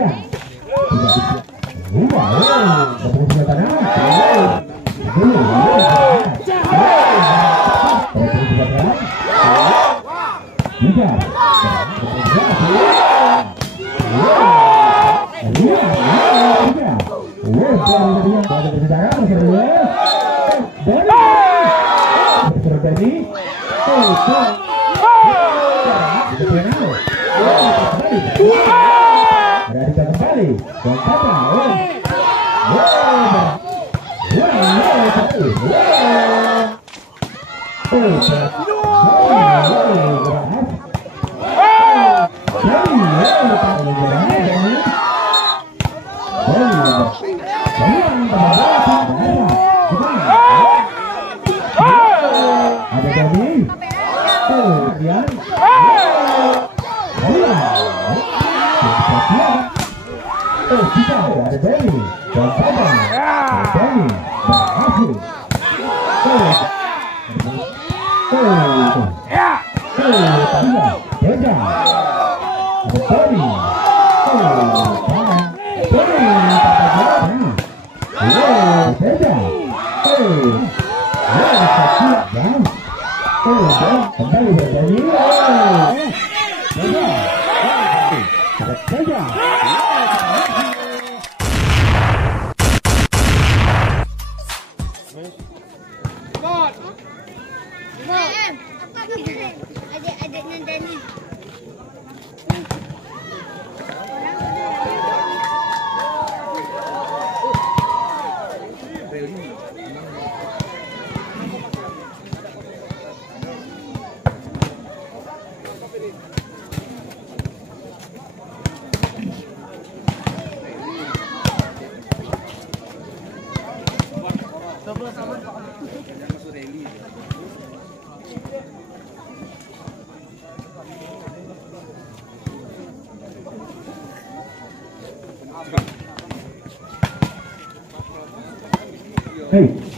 Rian. Tepung senjata tangan. Adik-adiknya Dani.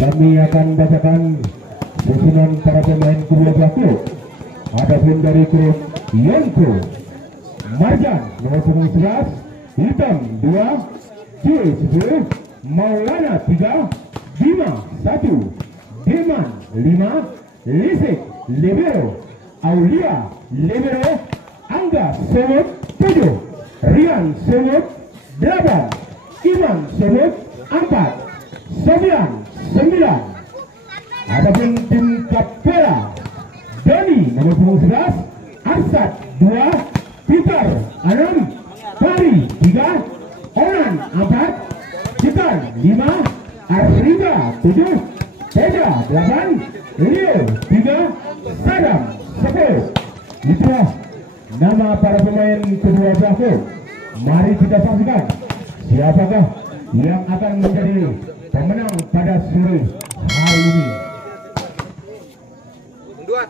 Kami akan bacakan susunan para pemain kedua belah klub. Adapun dari klub Yonko, Marjan nomor punggung 11, hitam 2, J 10, Maulana 3, Bima 1, Deman 5, Lisik Libero, Aulia Libero, Angga Semut 7, Rian Semut 8, Iman Semut 4, Sofian 9. Adapun tim Kapera, Doni nomor punggung 11, Arsad 2, Peter 6, Pari 3, Onan 4, Citan 5, Arriba 7, Teja 8, Leo 3, Sadam 10. Itulah nama para pemain kedua belah klub. Mari kita saksikan siapakah yang akan menjadi pemenang pada sore hari ini. Unduan.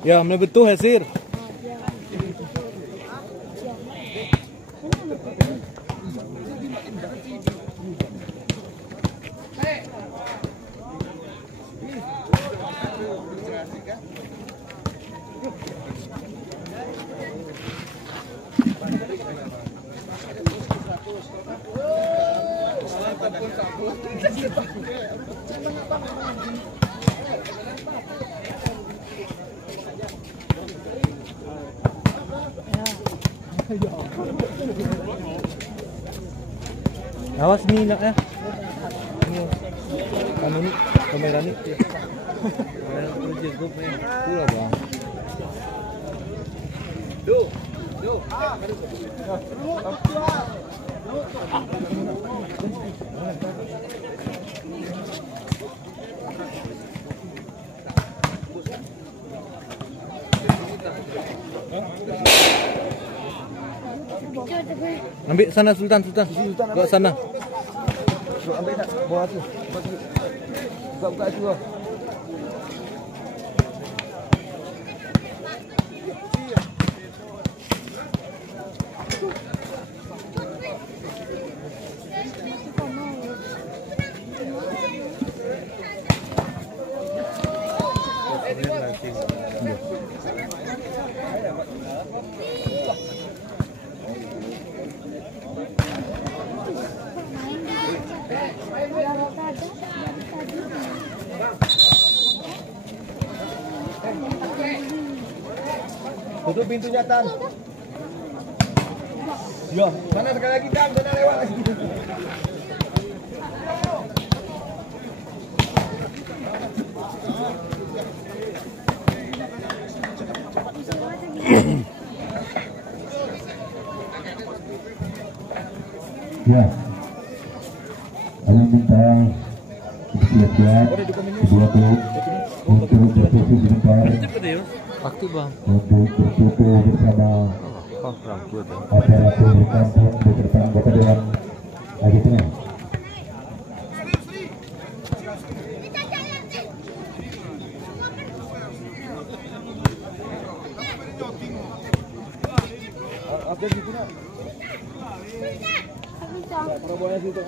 Ya, हमने betul Hesir. Awas nih nak ya. Ini anu nih kamera nih. Cukup nih. Pula bang. Ambil sana Sultan. Bawa sana. Ambil tak bawah tu. Buka tu. Tutup pintunya Tan. Yo, mana sekali lagi Tan, mana lewat lagi. Ya, saya minta siap-siap kedua klub untuk berfokus sebentar Aktif bang. untuk berfoto bersama aparatur kampung beserta anggota Dewan Aji Tengah. Update gitu nak. Kalau boleh situ.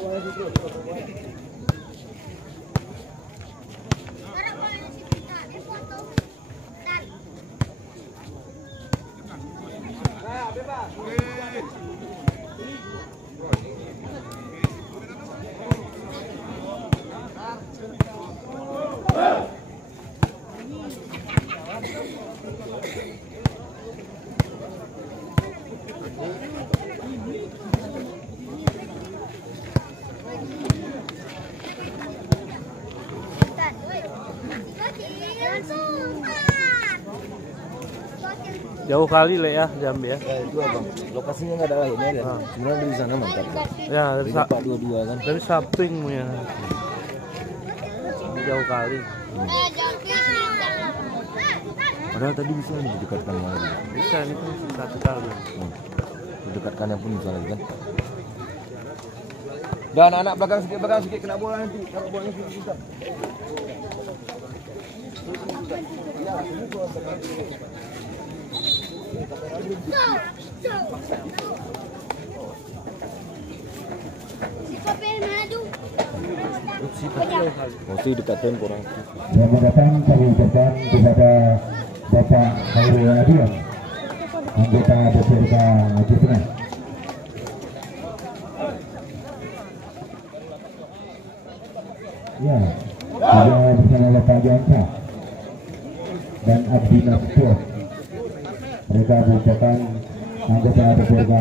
Jauh kali lah ya Jambi ya. Itu abang, lokasinya nggak ada airnya kan. Sebenarnya dari sana mantap. Ya dari Dari Pak 22 kan. dari Saping ya. Jauh kali. Padahal tadi bisa nih didekatkan lagi. Bisa ini pun satu kali. Didekatkannya pun bisa lagi kan. Dan anak belakang sedikit kena bola nanti. Kalau bolanya sedikit. Mesti dekatin kurang. Selamat datang kami ucapkan kepada Bapak Khairul Adian, anggota DPRD Aceh Tengah. Ya, juga bersama Bapak Jansa dan Abdi Nasution. Mereka merupakan anggota DPRD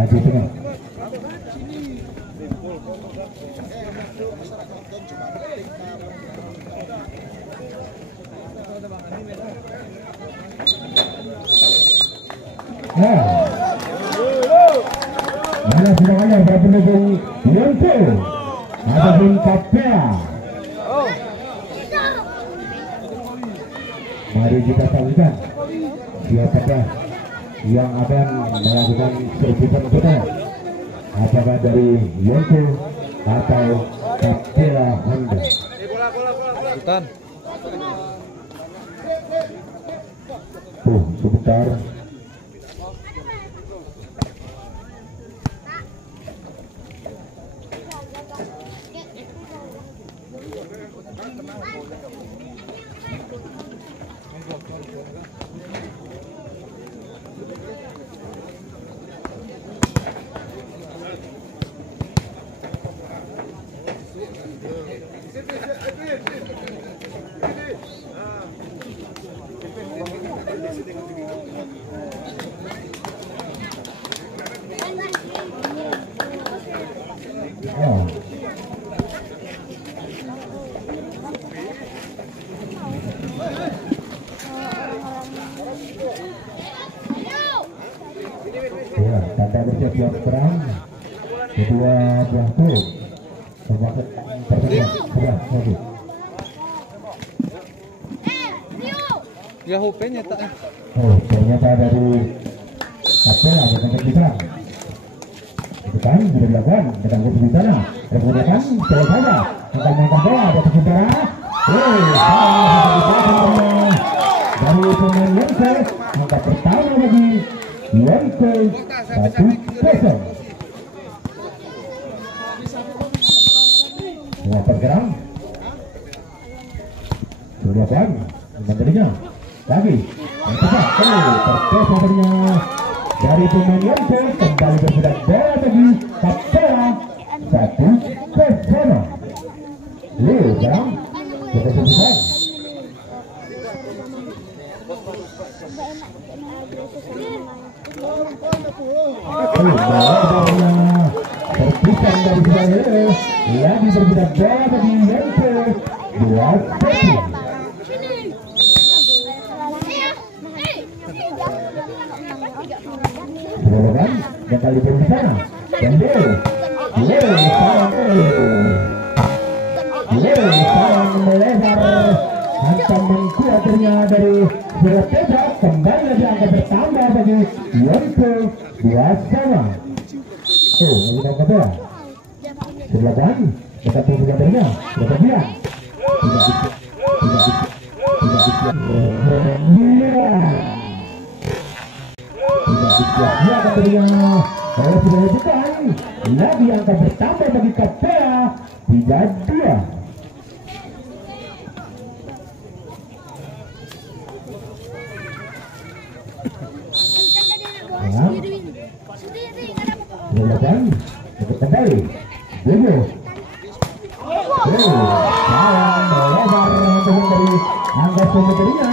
Aceh Tengah. Nah, mana semuanya berpendukung Yonko ataupun Kapea. Mari kita saksikan siapakah yang akan melakukan serbutan pertama, apakah dari Yonko atau Kapela Honda. Sultan. Sebentar. Tanda bersiap perang kedua belah klub pertandingan sudah maju. Ya HP-nya tak. Ternyata dari Kapela yang berbicara. Itu kan sudah dilakukan dengan gol di sana. Kemudian terus saja akan mengangkat bola dari sementara. Dari pemain Yonke angka pertama bagi Yonke 1-0. Dua pergerak sudah kan menterinya lagi terkesannya dari pemain Yonke kembali bersudah bola bagi Kapela 1-0. Leo sekarang kita sebutkan terpisah dari Israel lagi berbudak bola bagi Yonke 2-1. Berobokan dan kali di sana dan sekarang melebar hantaman kuatirnya dari Surateda kembali lagi angka bertambah bagi Yonke 2-1. Lagi angka bola sebelah kanan dekat kuatirnya berkebian dia akan berinya kalau sudah bukan lagi angka bertambah bagi Kapela 3-2. Silakan untuk kembali Bobo salam melebar teman dari angka semeterinya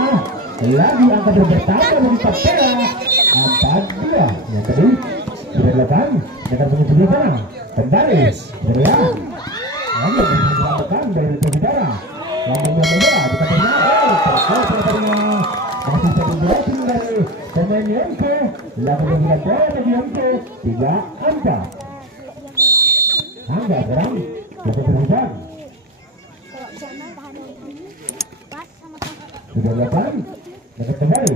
lagi angka bertambah bagi Kapela 4-2. Yang kedua sudah dilakukan dengan pengunjung sana kembali Berian lagi dilakukan dari saudara lambungnya bola dikatakan terkena masih satu blocking dari pemain Yonke lagi berbuat bola bagi Yonke 3-4. Angga sekarang dapat terusan sudah dilakukan dapat kembali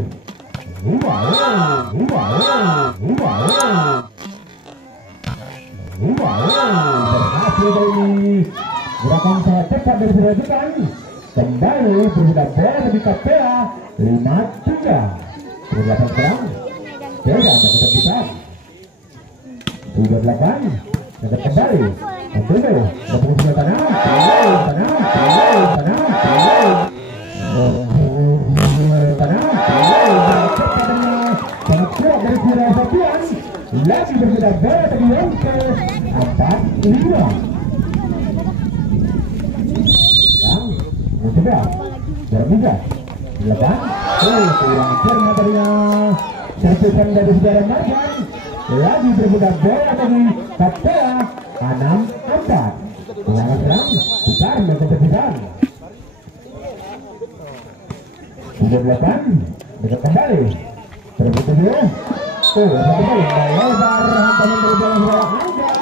berhasil dari gerakan sangat cepat dari Surajukan kembali berbudak bola bagi Kapela 5-3. Sudah 8 serang tidak dapat terpisah sudah 8 dapat kembali Antonio berpunggung sebelah tanah sangat kuat dari Sira Satuan lagi berbudak bola bagi Yonke 4-5. yang mencoba berbudak dilakukan kurang cermat darinya serpisan dari saudara Marjan lagi berbudak bola bagi Kapela 6-4. Ulangan serang besar dan keterpisahan sudah 8 dekat kembali terbit video kembali melebar hantaman dari bola bola Angga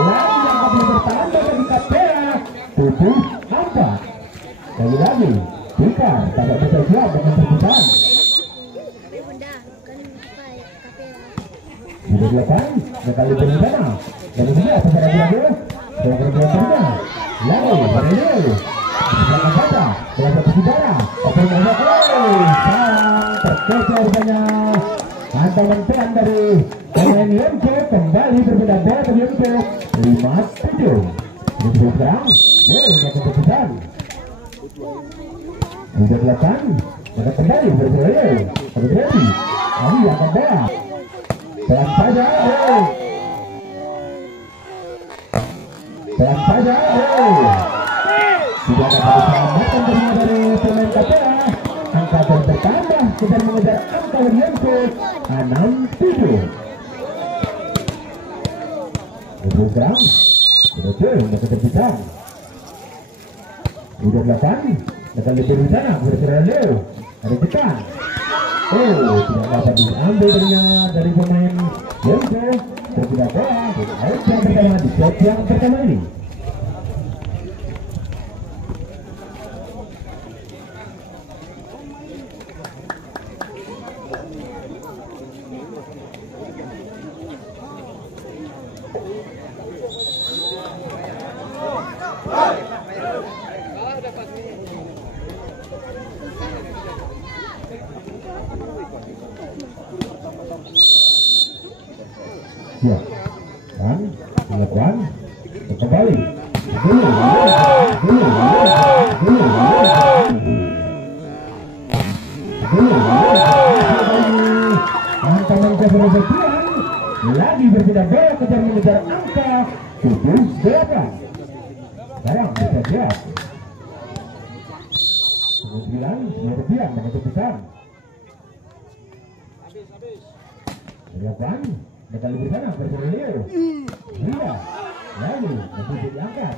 lagi angkat bertambah bagi Kapela 7-4. lagi Pikar tak bersiap dengan terpisahan sudah 8 dan kali berencana dan dia secara biasa Bergeraknya lalu Berleu belakang baca belakang saudara opernya sang terkejar rupanya hantaman pelan dari pemain Yonko kembali berbeda bola bagi Yonko 5-7 ini sekarang melakukan keputusan sudah 8 maka kembali Berleu Berleu Ali akan bola pelan saja pelan saja tidak dapat diselamatkan dari pemain KPA. Angka bertambah sedang mengejar angka Yonko 6-7 bergerak sudah cuy untuk keterpisan sudah 8 akan lebih di sana Berleu ada tekan tidak dapat diambil dari pemain Yonko terpindah bola out yang pertama di set yang pertama ini. Ya, dan dilakukan kembali. Hantaman keserasian lagi berpindah bola kejar mengejar angka 7-8. Sekarang bisa siap. 9 mengetuk besar. Dilakukan. Kembali di sana Berleu. Iya. Lalu masih diangkat.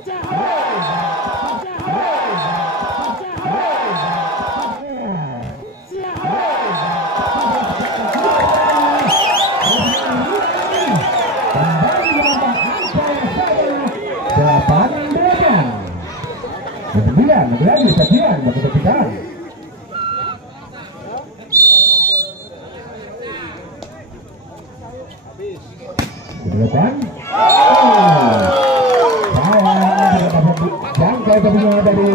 Lagi sekian bagi kepitan. Dilakukan. Jangkau kepunya dari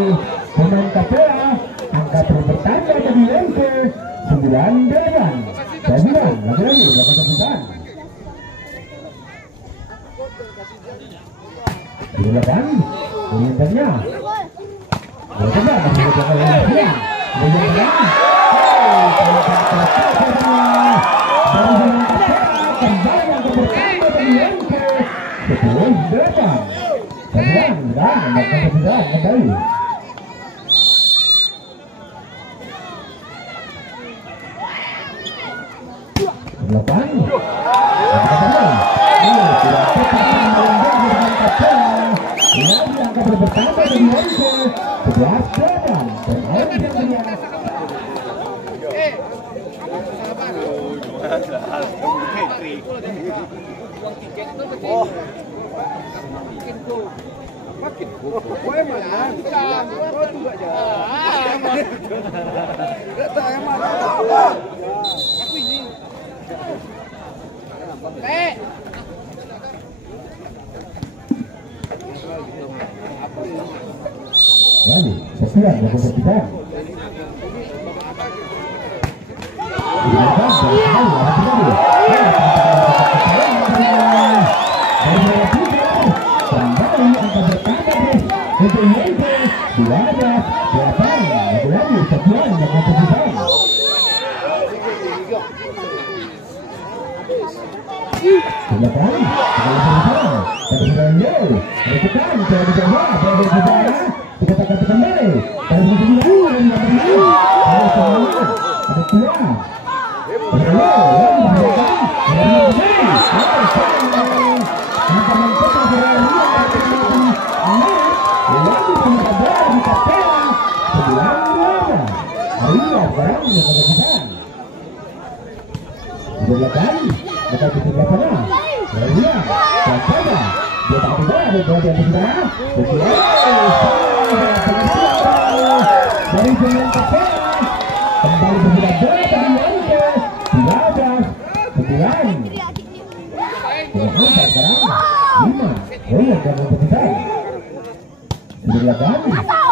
pemain KPA. Angka terus bertambah bagi Yonko 9-8. 9 lagi bagi kepitan. Dilakukan. Perintahnya. Bercoba masih berjalan lagi. Lalu, sekian yang kita. Sekarang 5 yang Silakan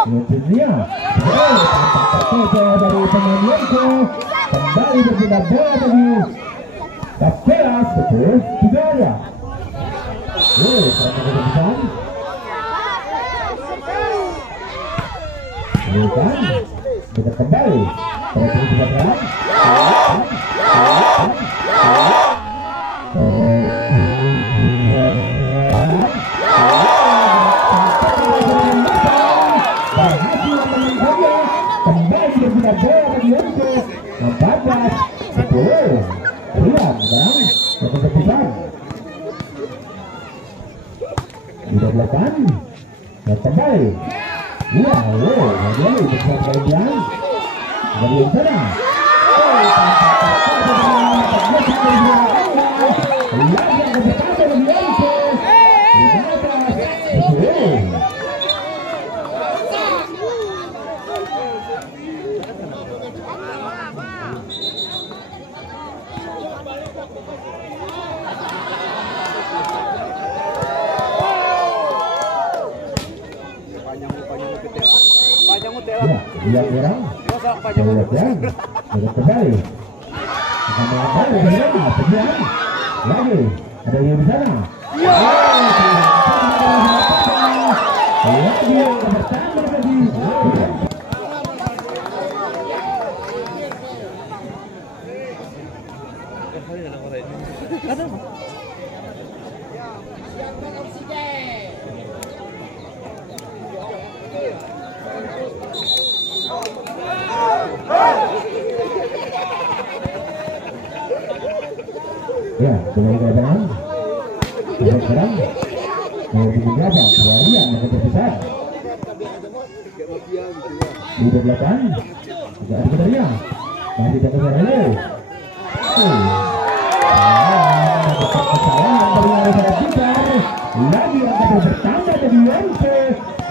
lucunya tampak terkejar dari pemain Yonko. Kembali berpindah bola bagi Kapelas, betul juga ya. Pertandingan silakan kita kembali pada pertandingan. Sudah belakang dan kembali iya jadi besar bagian dari sana lihat orang lihat kembali lagi ada yang di sana lagi yang pertama tadi ya, dengan keadaan sekarang mau dijaga pelarian yang terbesar di belakang tidak ada kedarnya masih tak kejar lagi kesalahan dari arah Bicar lagi akan bertambah dari Yonke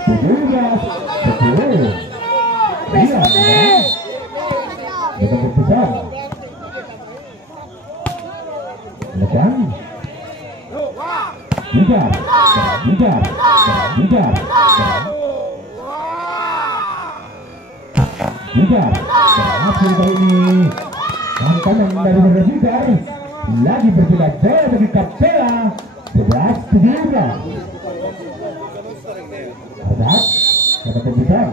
17-10 iya dengan terbesar belakang Bicar berhasil kali ini hantaman dari Bicar lagi berpindah bola bagi Kapela 11-13 Azad kata Bicar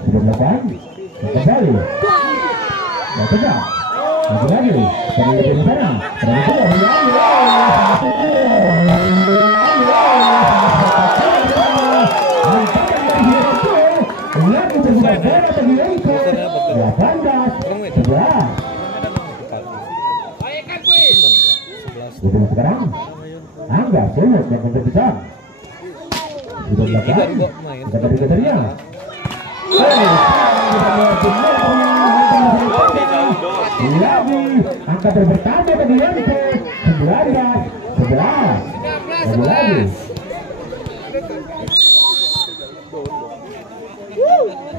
sudah belakang kembali dan tegak lagi dari lebih sana sekarang Angga sulit yang besar sudah belakang kita dari keternya lagi angka bertambah bagi Yonke 19-11 lagi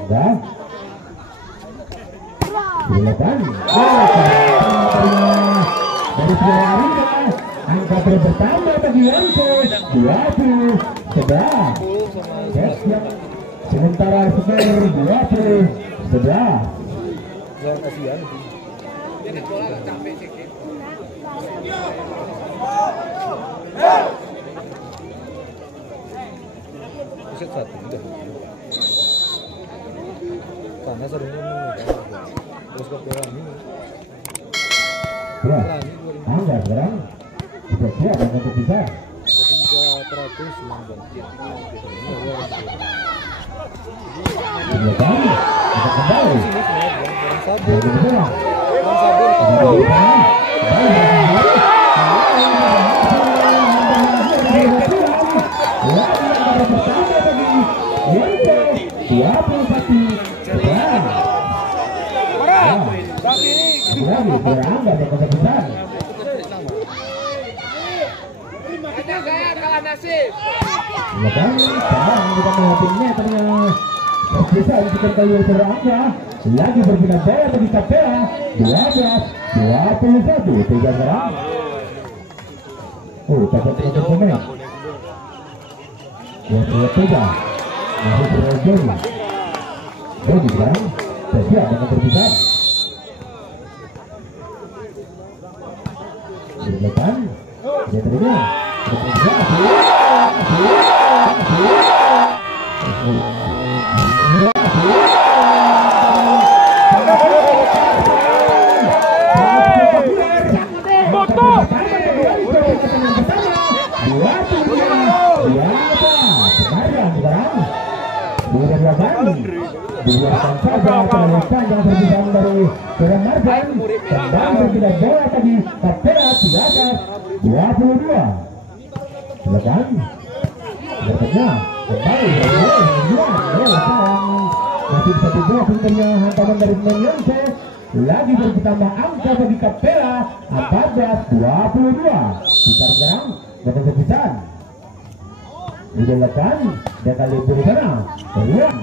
dah silakan dari Piala angka bertambah bagi Yonke 20-11 sementara skor 20-11 kasihan Pusat satu udah karena sering terus ke ini ya Angga sekarang sudah siap untuk bisa ketiga terakhir kembali lagi berpindah bola bagi Kapela 12-21 tiga serang. Dapat pemain 23 masih Joni. Joni sekarang sudah siap dengan terpisah. Di depan dia terima. Dibuatkan saja terlalu panjang perpisahan dari Ferran Marjan. Kembali berpindah bola tadi Kapela di atas 22. Silakan bertanya kembali masih satu bola sebenarnya hantaman dari Menyense. Lagi bertambah angka bagi Kapela 14-22. Kita sekarang dengan perpisahan dilakukan dia kali di sana. Kemudian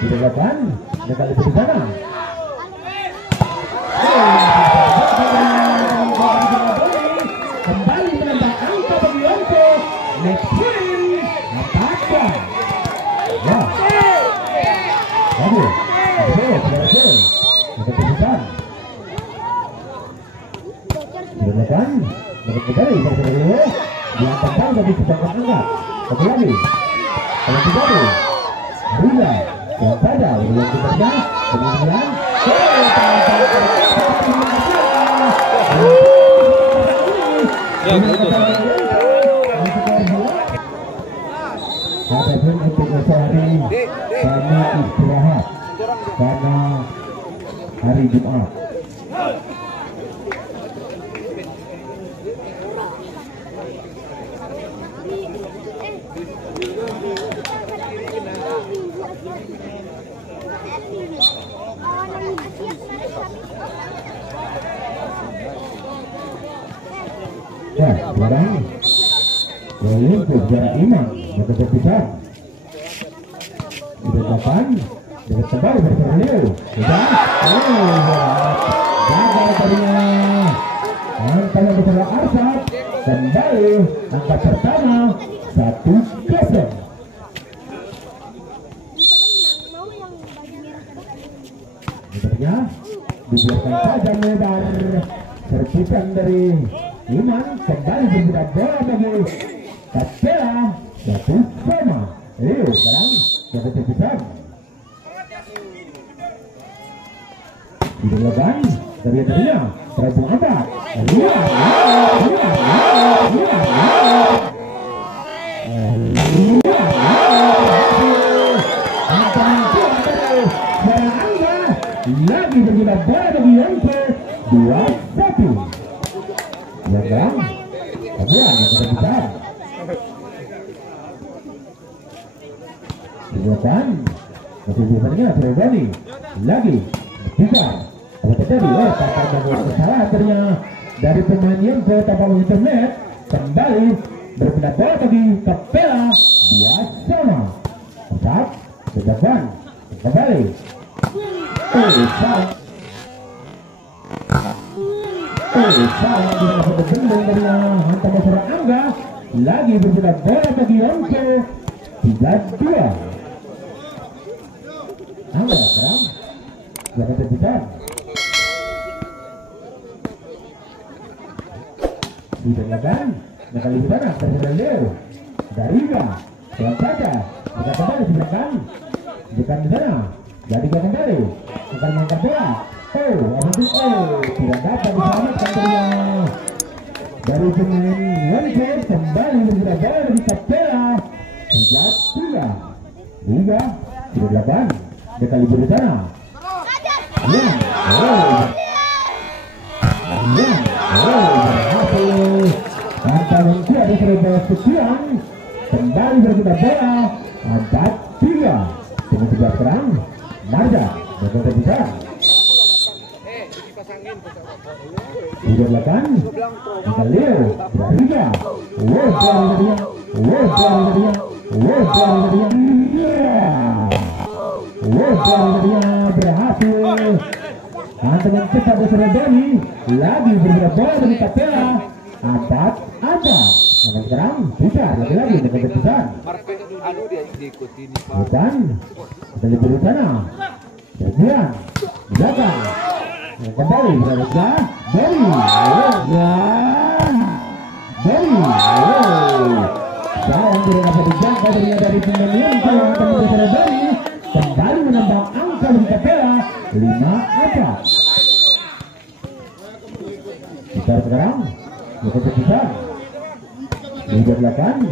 dilakukan dia kali di sana. Kembali menambah angka bagi Yonko. Next point apakah ya bagus berhasil untuk keputusan dilakukan untuk kembali bersedia diangkat dari sedangkan angkat satu lagi kalau terjadi Rila yang pada yang kipernya kemudian apapun untuk sehari karena istirahat karena hari Jumat. Ya, sekarang Olympus jarak iman untuk terpisah di depan dengan tebal berserleu gagal tadinya angkanya bersama Arsad kembali angka pertama 1-0. Sebenarnya dibiarkan saja lebar serpitan dari Iman kembali bergerak bola bagi Kapela 1-0. Sekarang dapat terpisah dilakukan dari tadinya terhubung Abad lagi bergerak bola bagi Yonko 2-1. Ya kan? Kemudian yang terpisah dilakukan masih biasanya Ferroni lagi bisa apa terjadi tanpa membuat kesalahan ternyata dari pemain yang ke tapal internet kembali berpindah bola bagi Kapela 2-0. Tetap dilakukan kembali salah di dalam satu bendung dari hantam seorang Angga lagi berpindah bola bagi Yonko 3-2. Angga sekarang dapat terpisah dilakukan kali di sana terserah Dariga yang saja kita kembali di belakang bukan di sana jadi kembali akan mengangkat bola tidak dapat diselamatkan dari pemain Yonko kembali bergerak bola dari Kapela 3-3 Liga tidak dilakukan kali di sana Antara kuat di serba sekian kembali bergerak bola 4-3 dengan sebelah terang Marja dan terpisah Di belakang kita Leo Riga berhasil. Dengan cepat Dani lagi bergerak bola dari Kapela. Ada yang sekarang bisa lagi dengan keputusan. Bukan kita lebih di sana. Kemudian belakang kembali berada Beri. Sayang tidak dapat dijangka dari pemain yang akan bergerak Beri. Kembali menambah angka dari Kapela 5-4. Kita sekarang bukan keputusan di belakang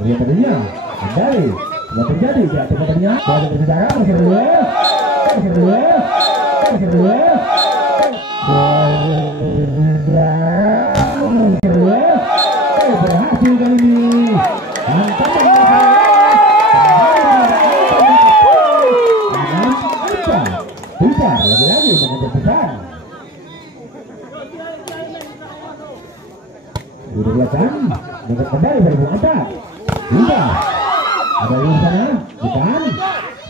melihat tadinya kembali tidak terjadi di atas tadinya ada berbicara berhasil kali ini mantap bisa lagi-lagi dengan keputusan di belakang dengan kembali dari Bung Anta bisa ada di sana bukan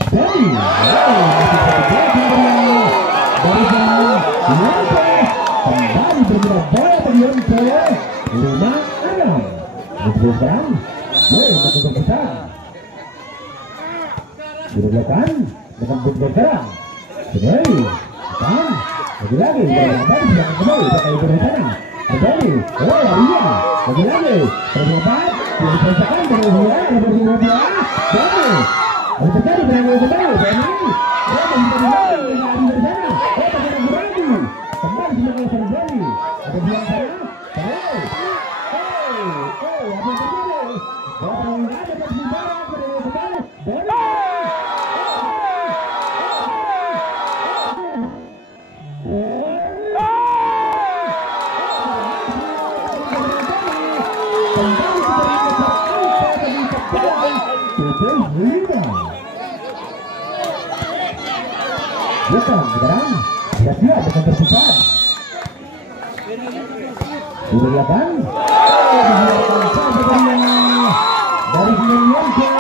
dari kembali bergerak bola dari Yonce 5-6 untuk sekarang boleh untuk keputusan di belakang dengan bergerak kembali bukan lagi-lagi kembali dari sana kembali, iya, lagi-lagi terdapat diselesaikan dari dia, ada terjadi kembali, bukan sekarang siap dengan terpisah di belakang dari Yonce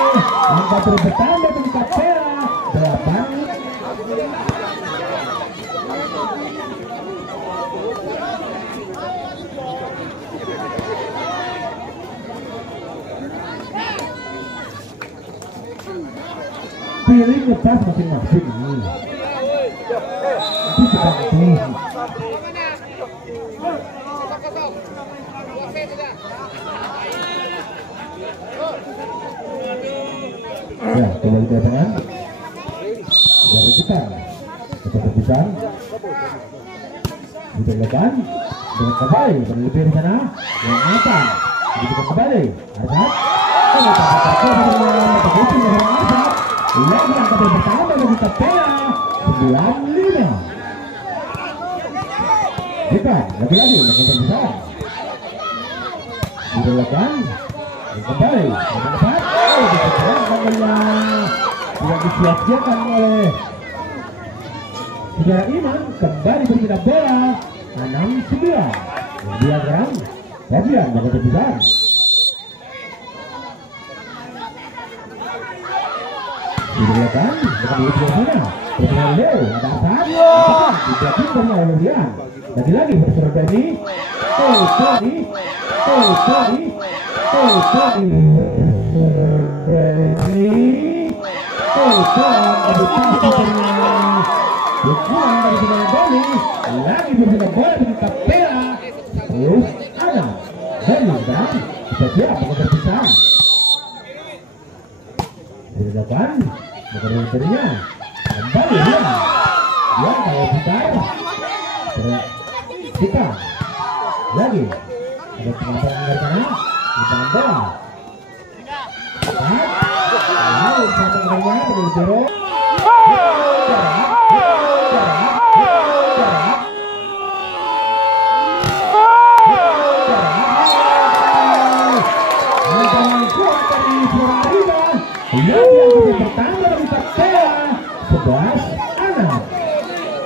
angka bertambah dengan Kapela 8. Pilih lepas masing-masing ini. Ya, kembali ke lapangan. Dari kita terpisah. Di belakang dengan kembali berlebih di sana. Yang akan dibuka kembali. Arsat. Lagi angka pertama dari Kapela 95. Kita lagi-lagi dengan terbesar di belakang kembali dengan tidak disia-siakan oleh Saudara Iman. Kembali berpindah bola 6-9. Dia sekarang Fabian dengan terbesar di belakang dengan di sana dengan Leo ada Arsat di belakang dari Fabian lagi-lagi berserta ini lagi berbeda bola dengan Kapela terus ada dan kita siap dengan terpisah di belakang bukan materinya kembali dia kalau putar kita lagi ada pengaparan dari sana ditambah lalu sampai ke bawah berdoro yang pertama dari Kapela 11-6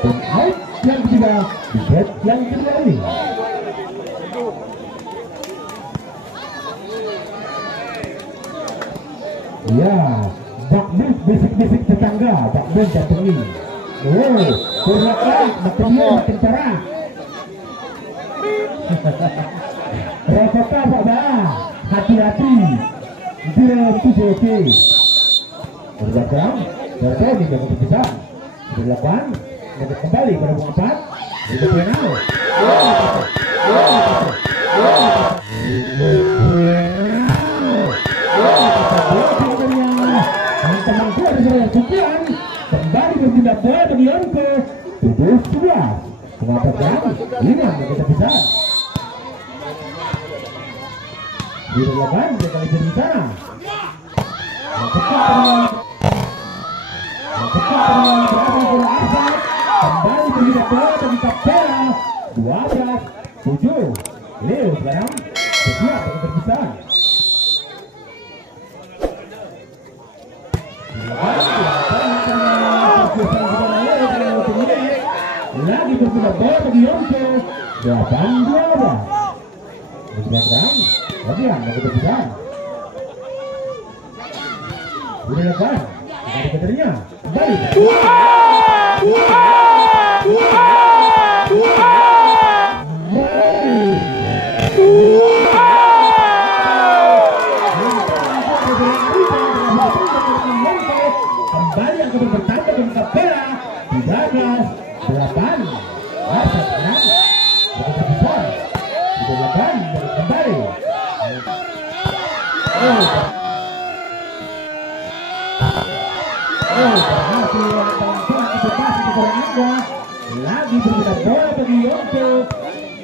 tim out yang ketiga di set yang kedua ini. Ya, bakbus bisik-bisik tetangga, bakbus jantungi. Kurang makin cerah. Rokoknya Pak Ba, hati-hati. Direm tujuh oke. Berbelakang, bertemu yang bisa. Berlapan, dapat kembali pada bunga 4. Berikut final. Teman-temanku ada seorang Supian kembali berpindah bola bagi Yonko 7-11. Mengatakan 5 yang kita bisa. Di belakang dia kali di sana. Kembali berpindah bola bagi Kapela 12-7. Leo sekarang siap untuk terpisah. Lagi berpindah bola bagi Yonko 8-12. Bergerak bagian yang keterpisah. Udah lepas, ada keternya kembali. Kembali yang bertambah dengan Kapela 13-8. Asal tenang, begitu besar. Di belakang kembali. Berhasil bantuan edukasi di kolam anda. Lagi berpindah bola bagi Yonko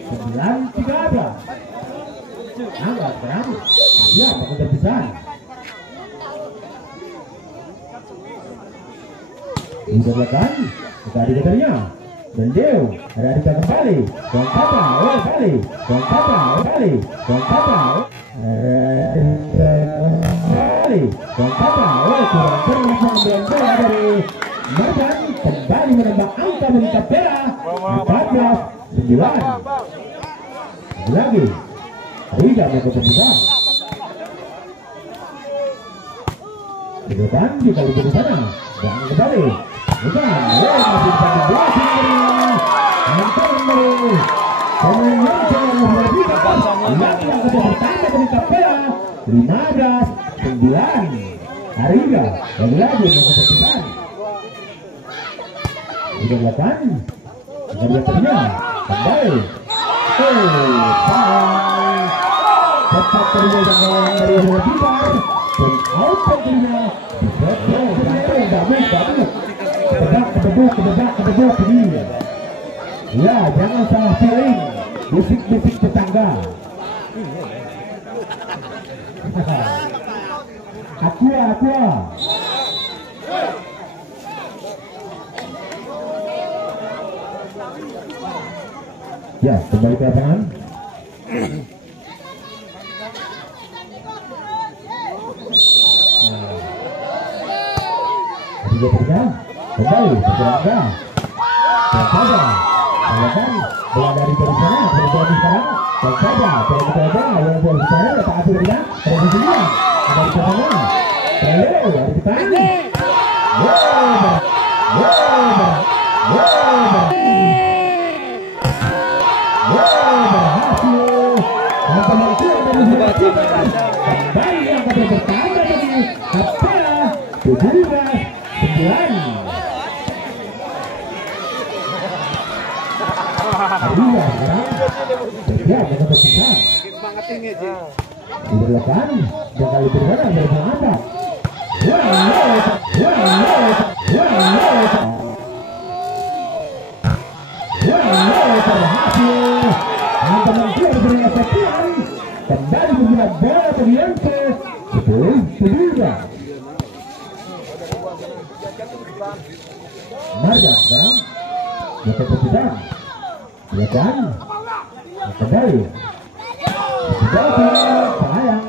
9-13. Angkat sekarang siap untuk terpisah. Di belakang kita di keternya Bendeu ada di kembali Tuan Papa balik Tuan Papa balik Tuan Papa balik Tuan Papa kurang pernah mengambil bola dari Mardan kembali menambah angka bagi Kapela 14-9. Lagi Riga berkeputusan di depan di kali di sana dan kembali bukan masih satu belas lagi yang kedua pertama dari Kapela 15-9. Ariga lagi berkeputusan di belakang dari atasnya kembali cepat terima dari Ribar dan out kedua kedebuk ini. Ya, jangan salah feeling. Bisik-bisik tetangga. Aqua. Ya, kembali ke lapangan. Tiga perjalanan kembali bergerak dan saja melakukan bola dari sana berbola di sana dan saja bola yang bola di sana dapat atur dia pada sisinya ada di sana Leo dari depan berhasil dan penonton dari kembali yang bertambah bagi Kapela 17-9. Iya, ya, kita berpisah. Di belakang, dan kali bergerak dari apa? Berhasil. Teman-teman beri kesetiaan. Kembali menggunakan bola bagi Yonko 10-9. Marga sekarang dapat keputusan belakang kembali sayang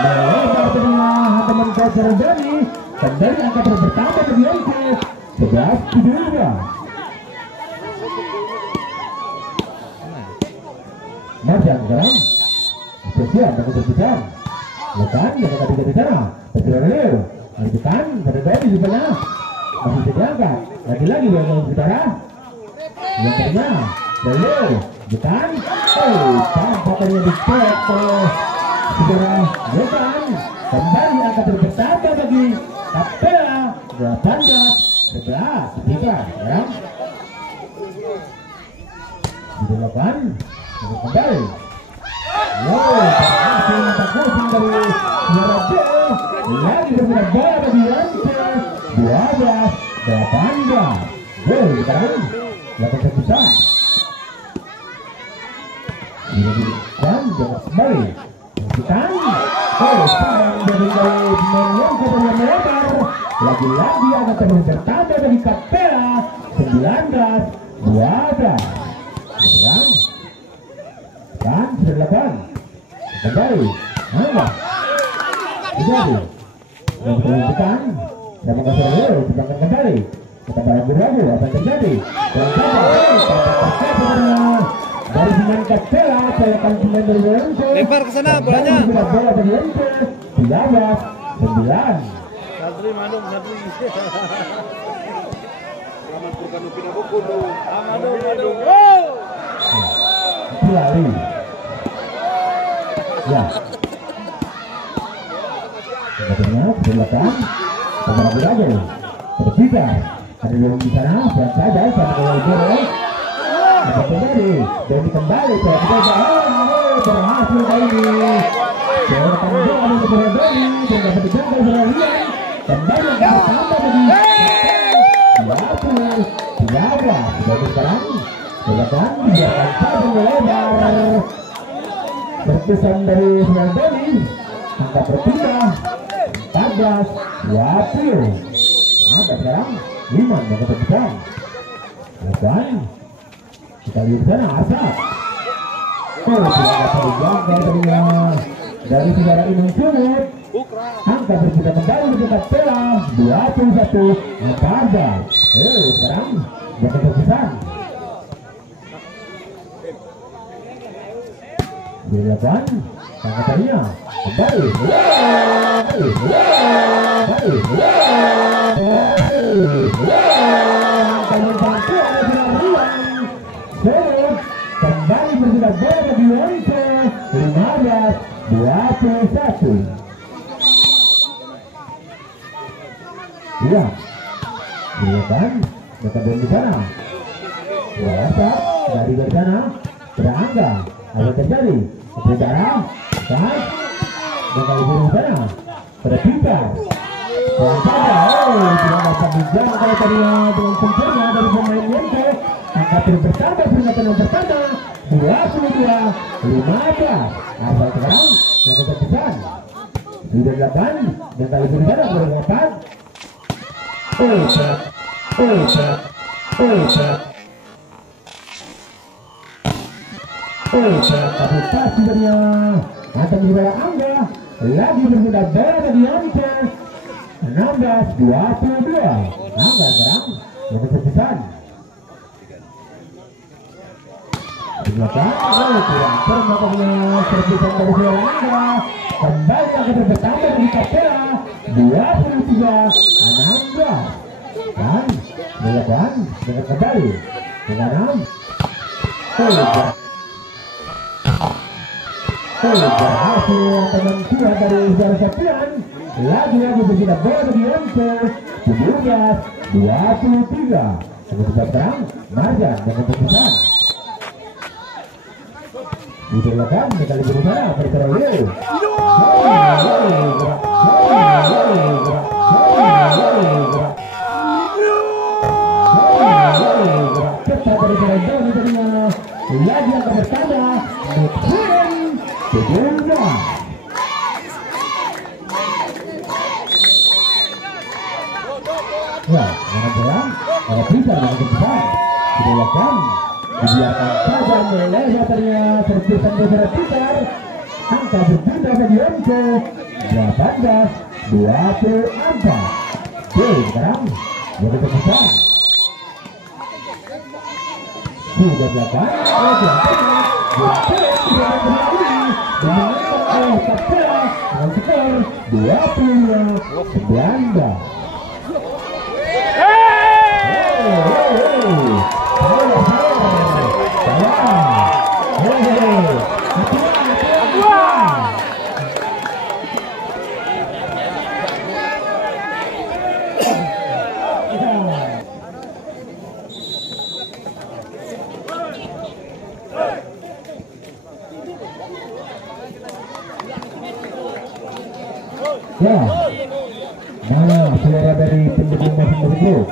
melebar tengah teman Kocer Dani kembali angka bertambah ke Yonko 11-7. Marjan sekarang spesial dengan terpisah lekan dengan ketiga di sana Petrol Leo lanjutan pada Dodi di tengah masih terjangkau lagi-lagi yang bicara yang tengah Leo bukan tampaknya dicek segera lekan kembali akan bertambah bagi Kapela 18-11 tiga sekarang di depan kembali berhasil takutin dari suara C lagi bergerak bola bagi Yante 12-18 gol sekarang lakukan keputusan dan jangan kembali lanjutan sekarang dari pemain yang melebar lagi-lagi akan terus bertambah dari Kapela 19-12 sekarang dan sudah dilakukan kembali mana terjadi yang berlanjutan dan mengasah dulu sedangkan kembali kita barang beragu apa yang terjadi dan dari pemain Kapela silakan pemain dari Yonce Lempar ke sana bolanya. bola dari Yonce 13-9 Nadri Madung, Nadri. Madung. lari ya sebetulnya belakang pemain beragu bertiga ada yang di sana buat saja sama kalau Jero ada kembali dan kembali ke berhasil kali ini Jero tanggung ada kepada Doni dan dapat dijangkau beralian kembali yang pertama bagi 20 sudah sekarang silakan biarkan saja melebar berpesan dari Doni angka berpindah 14-20 ada sekarang 5 yang ketepisan dan kita lihat di sana Asap tidak terjangkau dari saudara Imam Sumut angka berpindah kembali di dekat Pela 21-14 sekarang yang ketepisan dilakukan angkatannya kembali kembali bergerak bola bagi Yonce 15-21 iya dilakukan dekat di sana Wasa dari sana berangga apa terjadi berdarah saat bakal di sana pada tiga dan saja tidak dapat dijangkau kalau tadi dengan sempurna dari pemain Yonce angka bersama peringatan yang pertama 22-15 asal sekarang yang ketepisan sudah 8 dan kali ini sana berangkat kapasitas sebenarnya akan dibawa Angga lagi berpindah bola dari Yonce 16-22 Angga sekarang yang ketepisan ternyata kurang termakamnya terpisan dari suara Angga kembali akan bertambah dari Kapela 23-16 dan melakukan dengan kembali dengan 6 berhasil teman kuat dari Zara Sapian lagi-lagi berpindah bola dari Yonce 17-23 sementara sekarang Marjan dengan keputusan dilakukan sekali berusaha bergerak Leo cepat dari Doni tadinya lagi yang pertama kedua ya dengan jalan bisa dengan keputusan dilakukan dibiarkan saja melebar ternyata terpisah beberapa tikar angka berpindah bagi Yonce 18-24 sekarang jadi keputusan sudah 8 Marjan Ya, mana suara dari pendukung masing-masing grup?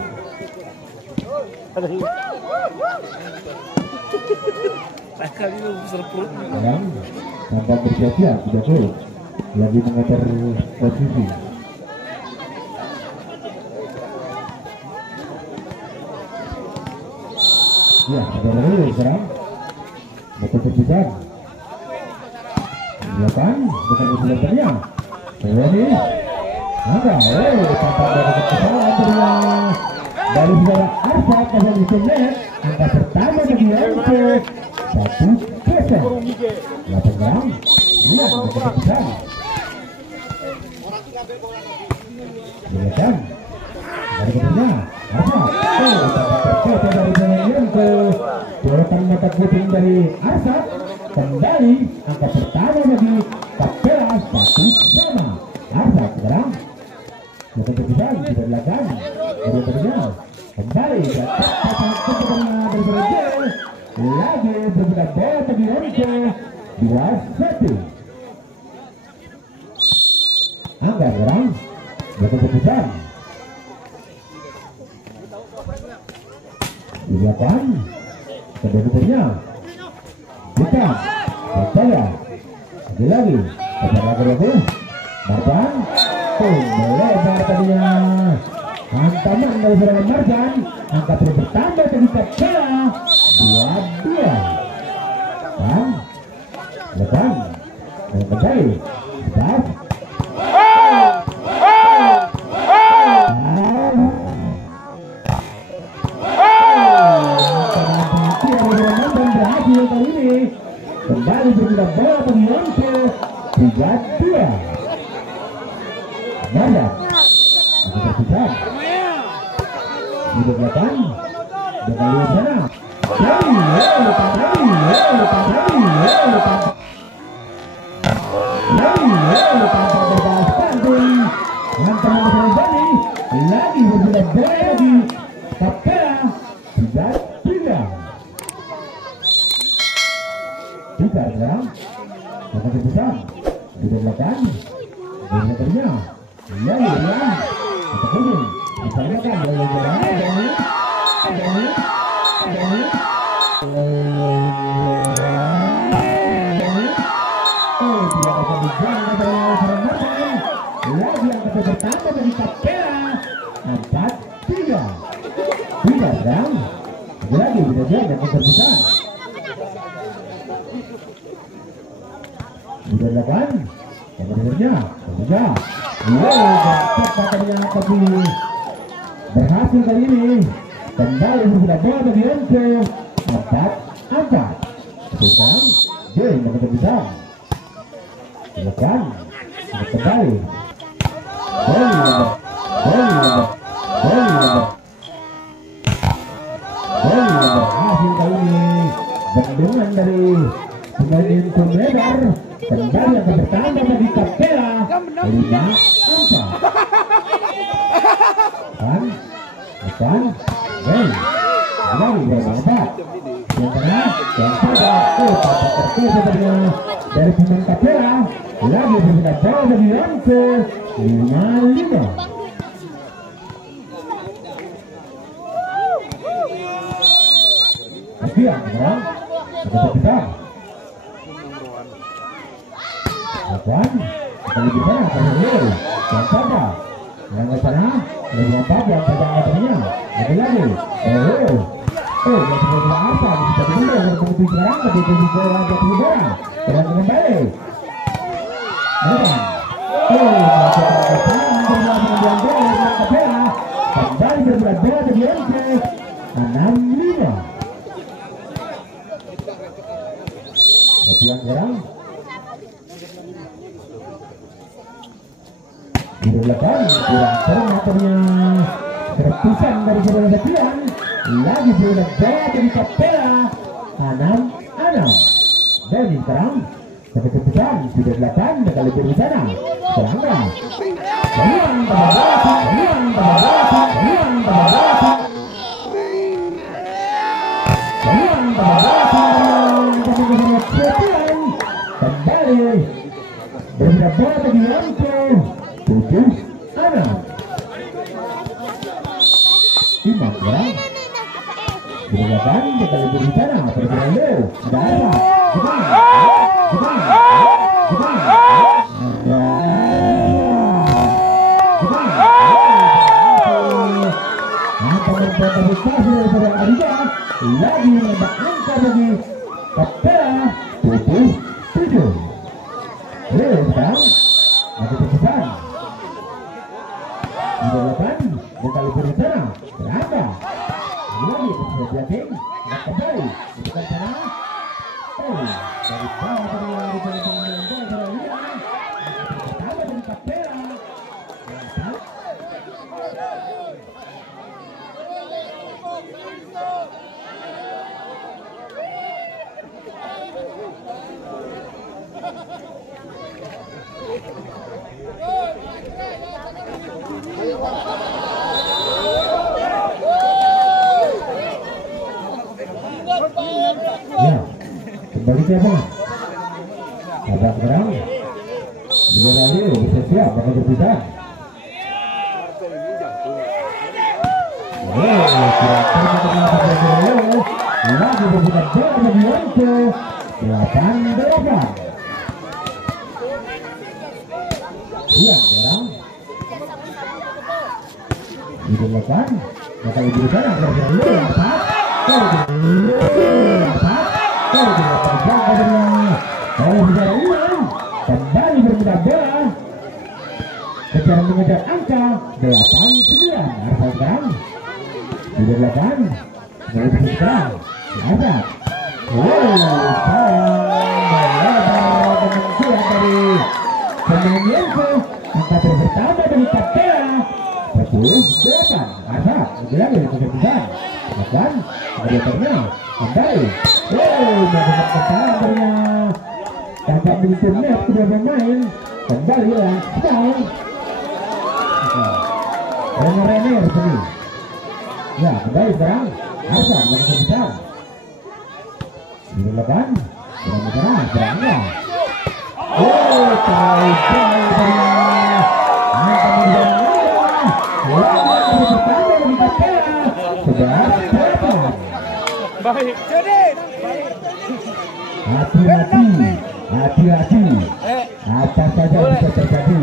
Kali itu besar perut. Sekarang tanpa bersiap-siap tidak grup lagi mengejar posisi. Ya, ada dulu sekarang. Betul terpisah. Silakan dengan usulannya. Ini ada, tampak dari kesalahan dari saudara Arfad yang disenet angka pertama bagi Yanko 1-0. Lapan gram, lihat begitu besar. Silakan dari keduanya Arfad. Tampak dari saudara Yanko. Dorotan mata kucing dari Arfad. Kembali angka pertama bagi Kapela 1-0. Arfad sekarang bukan terpisah, tidak dilakukan dari keduanya. Kembali pasang keduanya dari Berjel. Lagi berbeda bola bagi Yanko 2-1. Angka sekarang bukan terpisah. Dilakukan keduanya. Kita percaya lagi lagi Marjan melebar tadinya hantaman dari serangan Marjan. Angka terus bertambah dari Kapela 2-2. Dan lepas dan kembali staf kembali berpindah bola bagi Yanko 3-2. Marjan masih terpisah di belakang dengan lihat sana lagi berpindah bola bagi Kapela 3-3. Tiga sekarang akan terpisah di belakang dengan ternya lalu untuk kuning disalurkan oleh lagi yang pertama dari Kapela 4-3. Tiga sekarang lagi tidak jauh dan terpisah. Sudah dilakukan yang benernya kemudian katanya tapi berhasil kali ini kembali sudah bola bagi Yanko 4-4. Sekarang Joy mengejar bisa dilakukan kembali berhasil kali ini bendungan dari pemain Sumedar. Kembali yang bertambah bagi Kapela 5-4. Bukan lagi berapa yang tengah yang pada terpisah dari pemain Kapela. Lagi berpindah bola bagi Yanko 5-5. Sekian sekarang kita Lakukan kembali di sana terus dan saja yang ke sana lebih apa yang pada akhirnya lagi yang sebenarnya apa bisa dulu yang berfungsi sekarang lebih tinggi ke jatuh bola dan kembali kembali berberat bola dari Yanko 6-5. yang serang di belakang kurang ternyatanya terpisan dari saudara Sekian lagi berulang bola dari Kapela 6-6 dan sekarang satu keputusan sudah 8 kali di sana serangga hilang kembali bergerak bola bagi Yanto 7-6 Imam serang bergerak kembali di sana pergerakan ada lagi menembak angka bagi Kapela 7-7 sekarang masih terpesan di depan kembali berencana berapa lagi berjating kembali di depan sana dari bawah dari pertama dari Kapela ya kembali ke apa? Ada sekarang juga lagi bisa siap bakal berpisah. Lagi berbuka bola bagi Yanto 8-8 iya sekarang di depan bakal diberikan kembali bermudah bola secara mengejar angka 8-9 Arsa sekarang di belakang dari sekarang ada dari pemain Yanto angka pertama dari Kapela 10-8 Arsa lagi kejar bahkan mediatornya kembali dapat kesalahannya tanpa begitu net kedua pemain kembali lah down Rene sini ya kembali sekarang Arsa yang besar di depan serang serangnya Baik. Jadi. Hati-hati. Apa saja bisa terjadi.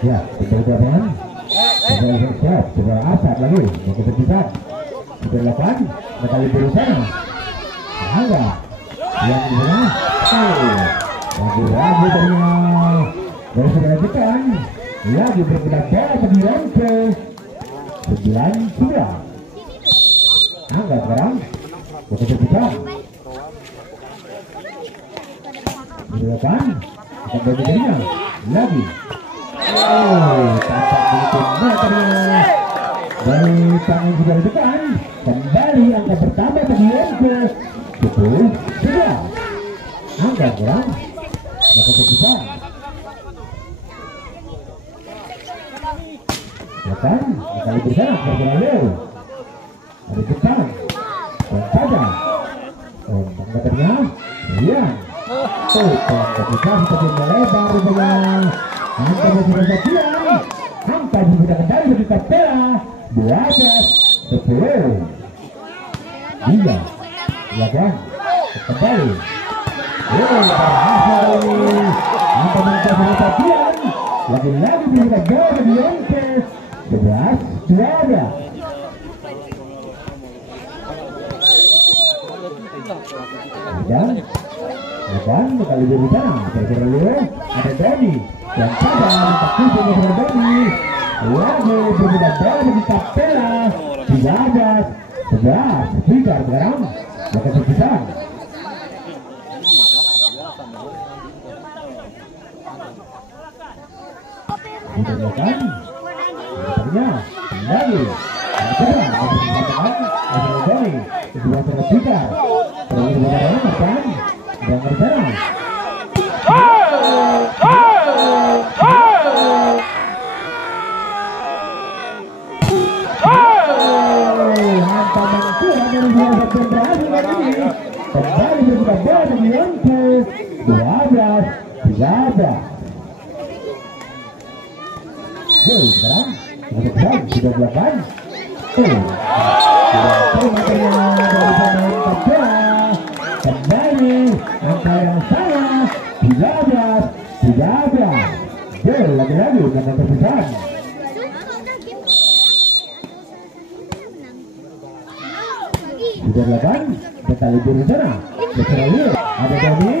Ya, kemudian sudah siap, sudah asat lagi, mau kepisan. Sudah 8, kembali berusaha. Angga yang di sana, ragu-ragu dari saudara Jekan, lagi bergerak bola bagi Yanto 9-9. Angga sekarang, mau kepisan. Di depan, akan bagi lagi. Tampak begitu meternya dari tangan juga depan kembali angka pertama bagi Yanto 10-9. Angka kurang maka terpisah depan kali bersama berlalu ada depan dan saja angkatannya Rian terpisah seperti melebar dengan angka berjalan Sekian angka juga kembali bagi Kapela 12-10 dia silakan kembali berhasil angka berjalan Sekian lagi-lagi bisa bola di Yanto 11-12 dan Lepas kali di sana bergerak ada Doni yang sabar takut dengan Doni lagi berbeda bola di Kapela 13 Peter sekarang maka sekitar diperlukan sebenarnya kembali Doni kedua terlebihan terus berjalan dan berjalan kembali berbuka bola di Yonko 12-13 jauh sekarang sudah 8 dari pemain Kapela kembali angka yang sama 13-13 jauh lagi-lagi karena terbesar sudah 8 berkali di sana berkali ada Doni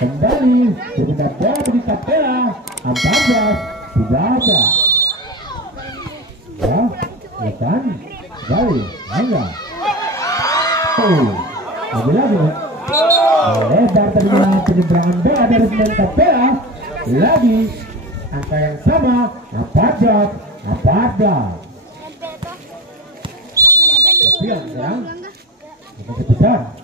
kembali ketika bola di Kapela 14-13 ya lekan kembali enggak lagi-lagi lebar ternyata penyeberangan bola dari pemain Kapela lagi angka yang sama 14-14 Kepian sekarang Maka besar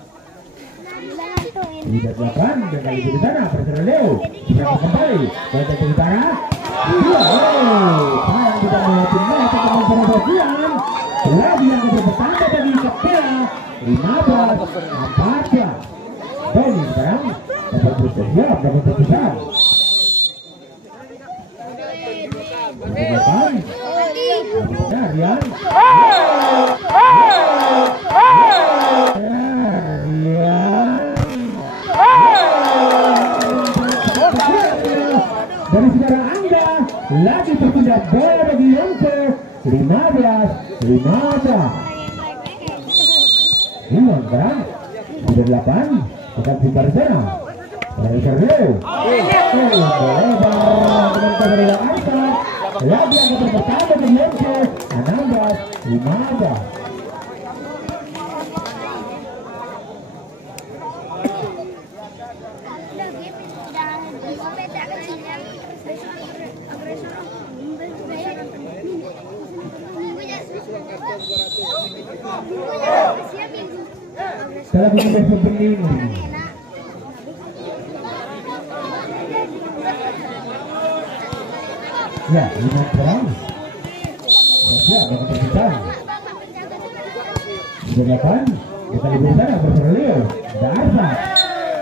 tidak 8 dan kali di sana Presiden Leo berapa kembali Baca ke utara sayang tidak melihatin teman-teman perhatian lagi yang berpertanda bagi Kapela 15-14 Doni sekarang dapat bersiap dapat terbesar berdepan Rian dari saudara Angga lagi terpindah bola bagi Yonko 15-15 Iwan sekarang sudah 8 tetap di Barcelona Sergio lebar dengan Gabriel Arta lagi yang pertama bagi Yonko 16-15 Salah bikin besok bening. Ya, 5 orang. Siap, dapat terpisah. Sudah 8. Kita lebih sana berperlio. Ada Arfa.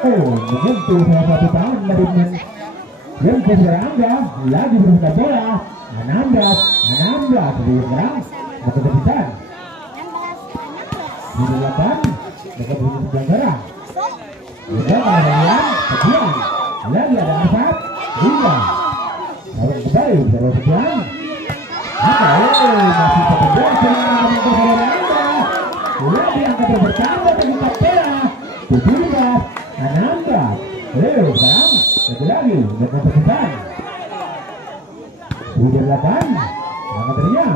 Menyentuh salah satu tangan dari pemain yang keseberang Angga. Lagi berbuka bola. 16 sebelum serang. Dapat terpisah. Sudah 8. Mereka berusaha sebelah serang. Sudah kemudian sekian. Lagi ada Asap. Hingga lawan kembali bersama sekian. Masih terbentuk dengan keseberang Anda. Lagi angkat bertambah dengan Kapela 17-16. Leo sekarang lagi dengan persetan. Sudah 8. Angkatannya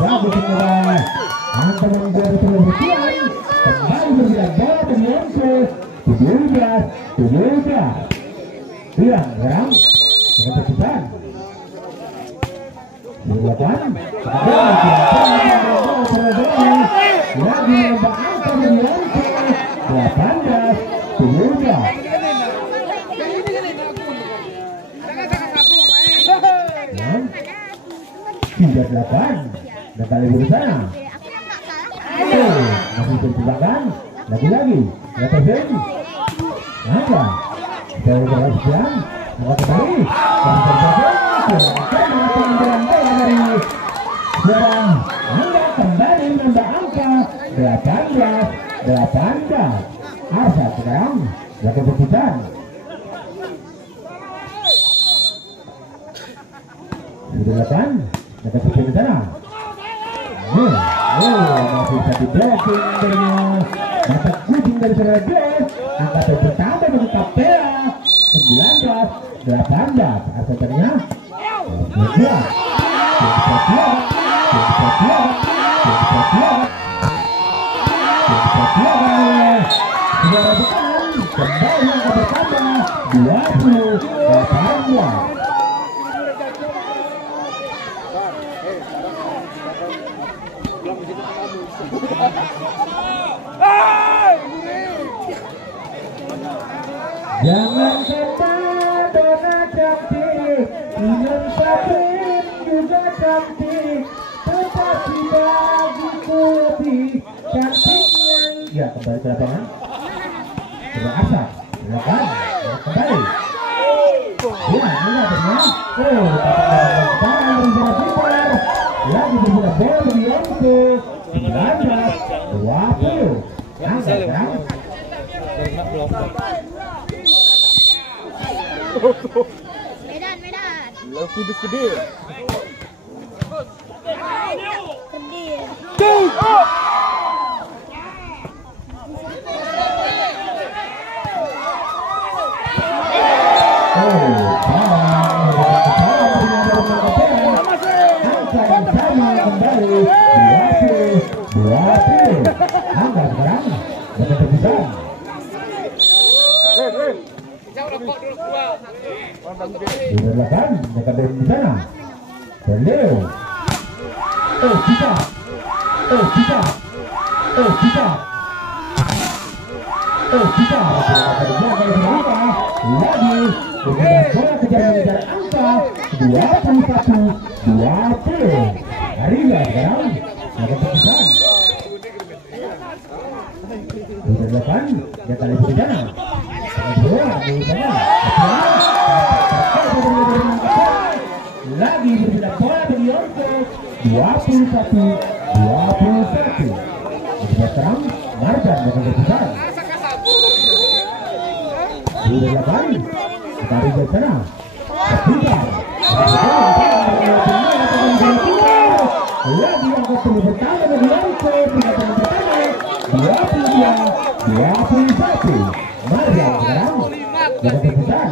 bagus semua. Antaman bola terlebihan kembali bergerak bola dari Yonko 17-17. Hilang sekarang dengan persetan. 8 lagi lembak angka dari Yonko 18-17. Sudah 8 dan kali berusaha masih terjebakkan lagi-lagi lepasin ada saya berhasil maka kembali dan dari seorang Anda kembali menambah angka 18-18 Arfa Jaga keputusan. Sudah lakukan. Jaga keputusan di sana. Masih satu blocking dari mata kucing dari saudara Des. Angkatan pertama dari Kapela 19-18. Asalnya kembali yang pertama 20-18. Jangan kata dona cantik, minum sabun juga cantik, tetapi bagiku lebih cantiknya. Ya, kembali ke lapangan. Berasa, silakan, kembali. Ya, ini benar. Lagi berbola bola di Yonko. 19-20. Medan. Lagi gede. Diberlakukan dekat dari di sana. Leo. Kita. Lagi bola kejar mengejar angka 21-20. Ariga sekarang agak terpisah. Diberlakukan dekat dari di sana. Bola di sana. Lagi berpindah bola bagi Yonko 21-21. Dibuat terang Marjan dengan keputusan. Sudah 8. Dari sana. Lagi angkat puluh pertama bagi Yonko. Pertama 22-21. Marjan sekarang dengan keputusan.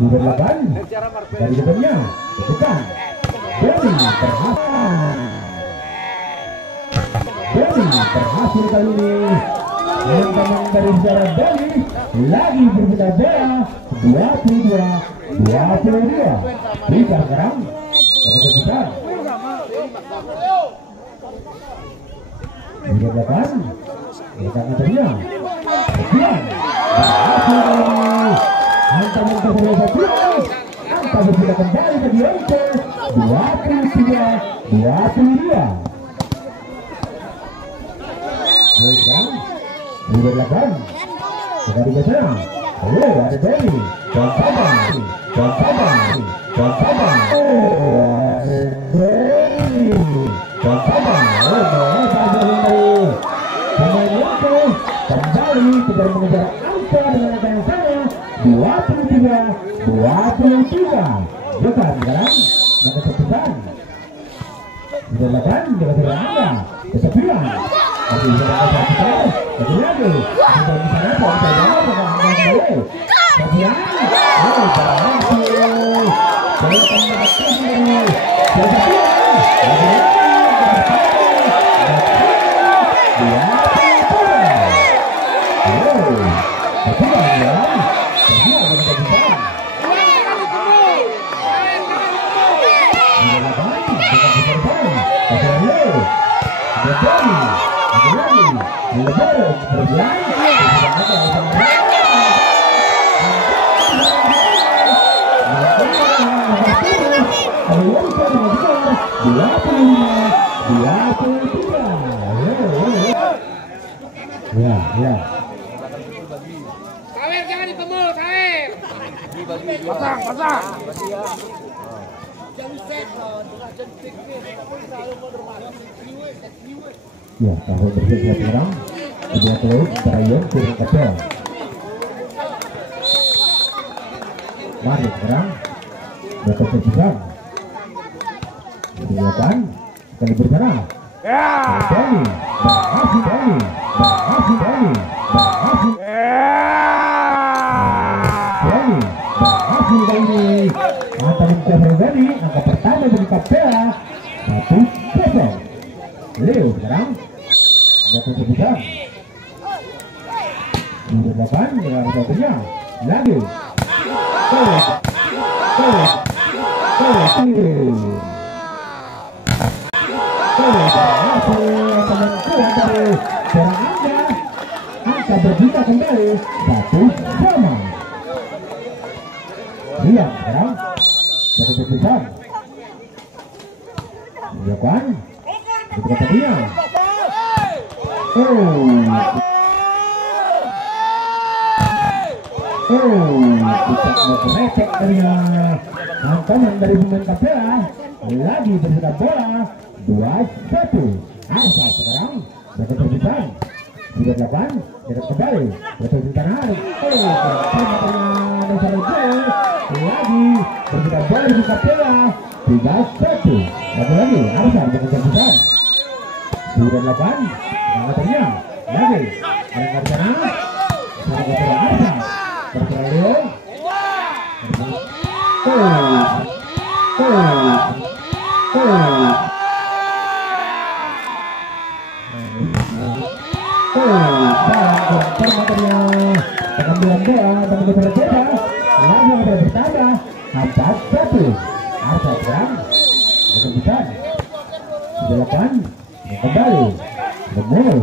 Sudah 8 dari depannya keputusan Boni berhasil kali ini. Teman-teman dari saudara Boni lagi berpindah bola 22-22. Bisa sekarang keputusan. Sudah 8 dekat meternya keputusan berhasil kali ini. Angka berpindah kembali ke Yonko 23-22. Sudah 8 dari sana. Ada Dewi dan Tabang. Pemain Yonko kembali kejar mengejar angka dengan angka yang sama 23-23. Bukan sekarang maka keputusan. Sudah 8 dengan Anda kesepian. Masih bisa mengatakan kita. Lagi lagi. Kita bisa dapat kita jawab dengan Anda boleh. Kesepian. Ya. Sawer jangan ditemul, sawer. Pasang. Ya, tahu bersih sekarang. Dia keluar Brian turun ke bawah. Mari sekarang dapat terpisah. Silakan sekali berjalan. Bani, berhasil Bani, berhasil Bani, berhasil Bani, berhasil kali ini. Mantan Kevin Bani, angka pertama bagi Kapela 1-0. Leo sekarang dapat terpisah. Dilakukan dengan satunya lagi. Angka berbeda kembali 1-0. Dia sekarang dapat terpisah. Dilakukan ketika dia. Kita merepek dari hantaman dari pemain Kapela. Lagi bergerak bola 2-1. Arsa sekarang dapat terpisah. Sudah 8 dapat kembali dapat tanah. Lagi bergerak bola di Kapela 3-1. Lagi Arsa dapat terpisah. Sudah 8 mengaturnya lagi ada sana. Sudah Arsa Berkelio. Pengambilan bola dan berbeda lagi yang bertambah 4-1. Arsa sekarang besar dilakukan kembali bermula.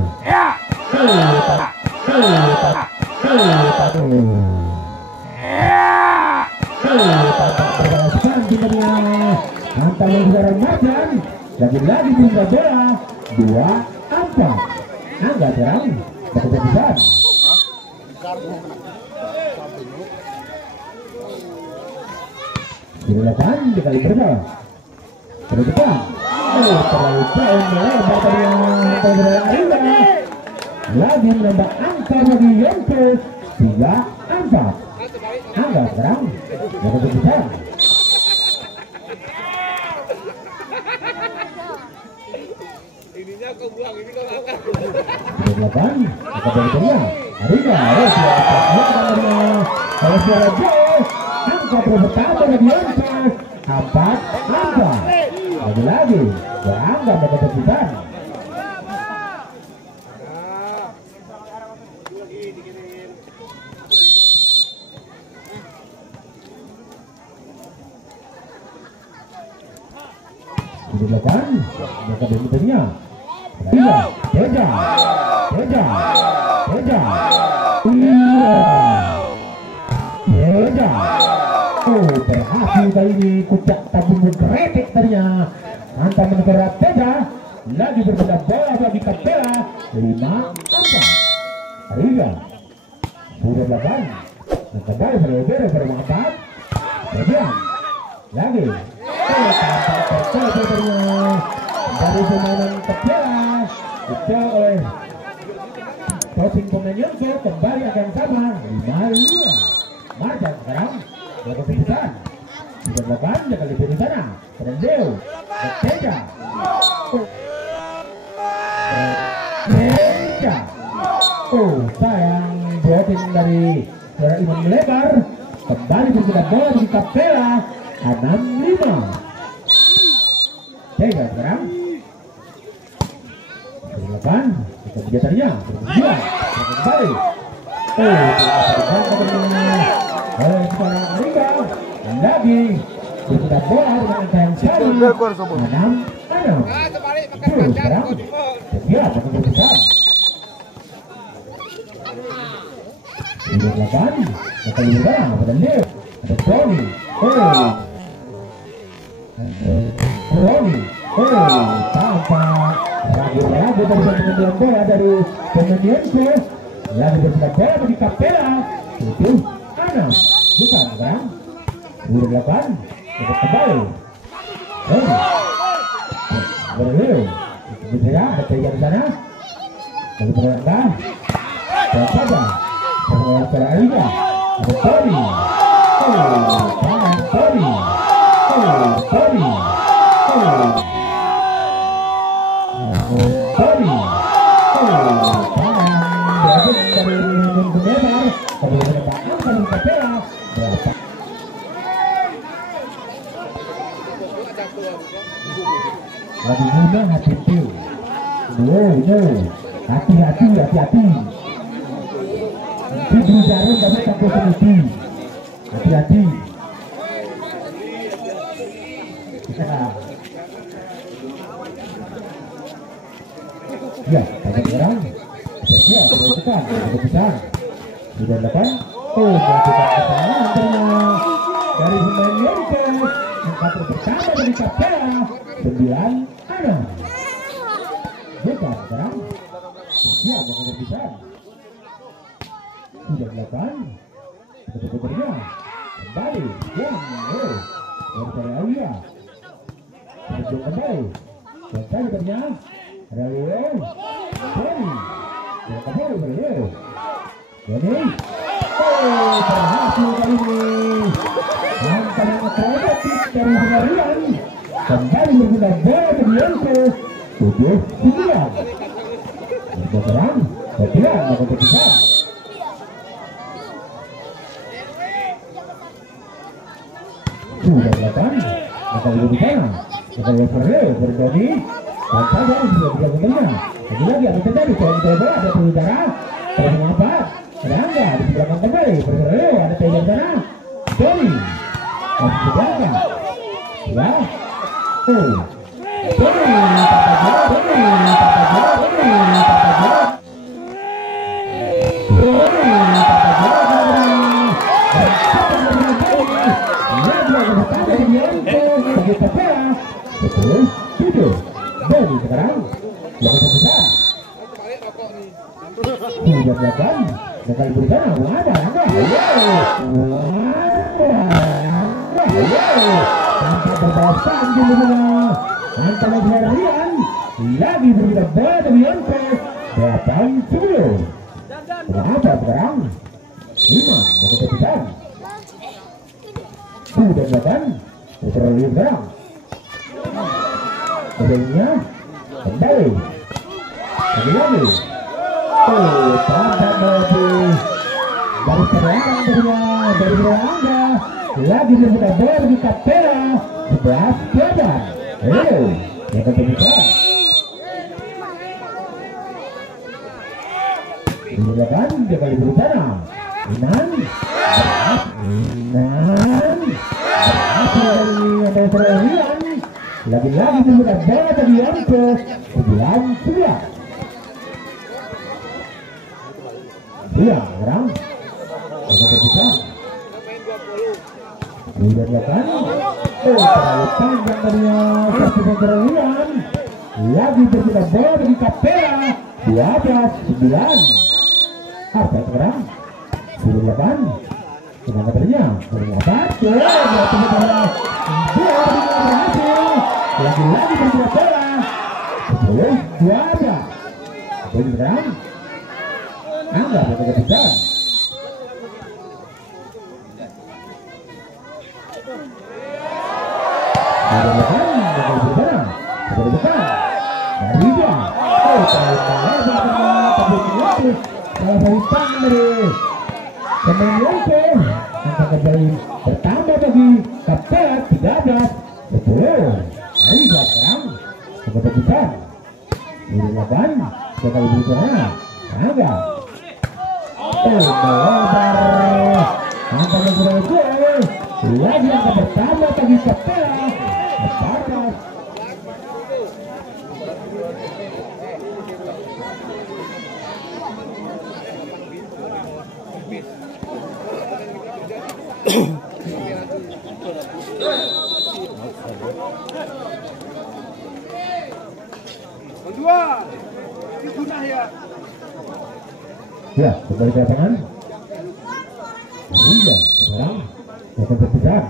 Mantan negara Marjan lagi-lagi pindah bola 2-4. Angga sekarang dapat besar. Dilakukan dikali berapa? Terdepan. Terlalu jauh melebar dari lagi menambah angka bagi Yonkes 3-4. Angga sekarang dapat besar. Ininya kau buang, ini kau angkat. Dilakukan angka berikutnya. Ariga kalau suara jauh angka pertama bagi Yonkes 4-4. Lagi-lagi berangga dapat besar. Dilakukan mereka berikutnya. Teja. Berhasil kali ini kucak tabung bergeretek tadinya. Mantan negara Teja lagi berbeda bola bagi Kapela 5-4. Ariga sudah 8 dan kembali berbeda bermanfaat. Kemudian lagi dari pemainan Kapela dicoba oleh coaching pemain Yonkes kembali akan sama 5-5. Marjan sekarang dapat besar. Sudah 8 dia kali di sana. Rendeu Teja. Sayang blocking dari saudara Iman melebar. Kembali bergerak bola di Kapela 6-5. Teja sekarang berlapan kita bijatannya berjuang kembali. Sekarang Ariga lagi bergerak bola dengan angka yang sama 6-6. Terus sekarang dia akan berbesar. Sudah 8 kali bergerak pada Leo ada Tony. Tanpa ragu-ragu dari pengambilan bola dari pemain Yonkes lagi bergerak bola bagi Kapela 7-6. Bukan sekarang sudah 8 dapat kembali. Berleo bisa ada Teja di sana. Bagi penantang dan saja pemain Ferrarinya ada Tony. Tangan Tony. Tony. Tony. Tangan David dari Limun Benebar. Kemudian penantang dari Kapela berapa? Lagi guna hati-hati. No. Hati-hati. Diberi jarum dapat takut sendiri. Hati-hati. Ya, dapat sekarang. Ya, teruskan. Ada besar. Sudah depan. Melakukan kesalahan dari pemain Yonke. Angka pertama dari Kapela 9-6. Bukan sekarang. Ya, bakal besar. Sudah dilakukan. Puternya kembali. Dari Aulia. Masuk kembali. Dan tadi ternyata ada Leo. Tony. Dan kembali ke Leo. Tony. Berhasil kali ini. Angkat yang akrobatik dari Hungarian. Kembali berguna bola ke Yonke. 7-9. Berserang. Berkira bakal besar. Sudah dilakukan, maka lebih di sana. Maka Ferreo berdoni dan saja sudah bisa mengenal. Lagi ada terjadi soal coba ada pengudara. Terus mengapa? Ada angga di belakang kembali. Ferreo ada pegang sana. Doni masih berjaga. Ya. Doni sekarang lebih besar. Sudah dilakukan bakal berikan ada tanpa berbahasan di luar antara Herian lagi berbeda bola dari Yonke 8-10. Berapa sekarang 5 lebih besar. Sudah dilakukan terlalu sekarang modelnya kembali lagi tambah dari serangan dari Berangga lagi bermuda bola di Kapela 11-9. Yang kebetulan dilakukan dia kali berusaha Inan dari Ferrarian lagi-lagi bermuda bola dari Yonke 9-9. Iya, sekarang dengan terbuka sudah dilakukan terlalu panjang tadinya satu Ferrarian lagi bermuda bola dari Kapela 12-9. Apa sekarang sudah dilakukan dengan kabarnya ternyata lagi-lagi berbuat bola 10-12. Jadi sekarang Angga berada besar. Ada lekan bakal berbarang berada besar dari dia. Salah satu tangan dari pemain Yonke. Angka kembali pertama bagi Kapela 13-10. Ayo sekarang berada besar. Ini lawan bakal berusaha Angga. Melebar angka bergerak lagi angka pertama bagi Kapela 14. Ya, kembali ke lapangan. Iya, sekarang akan berpisah.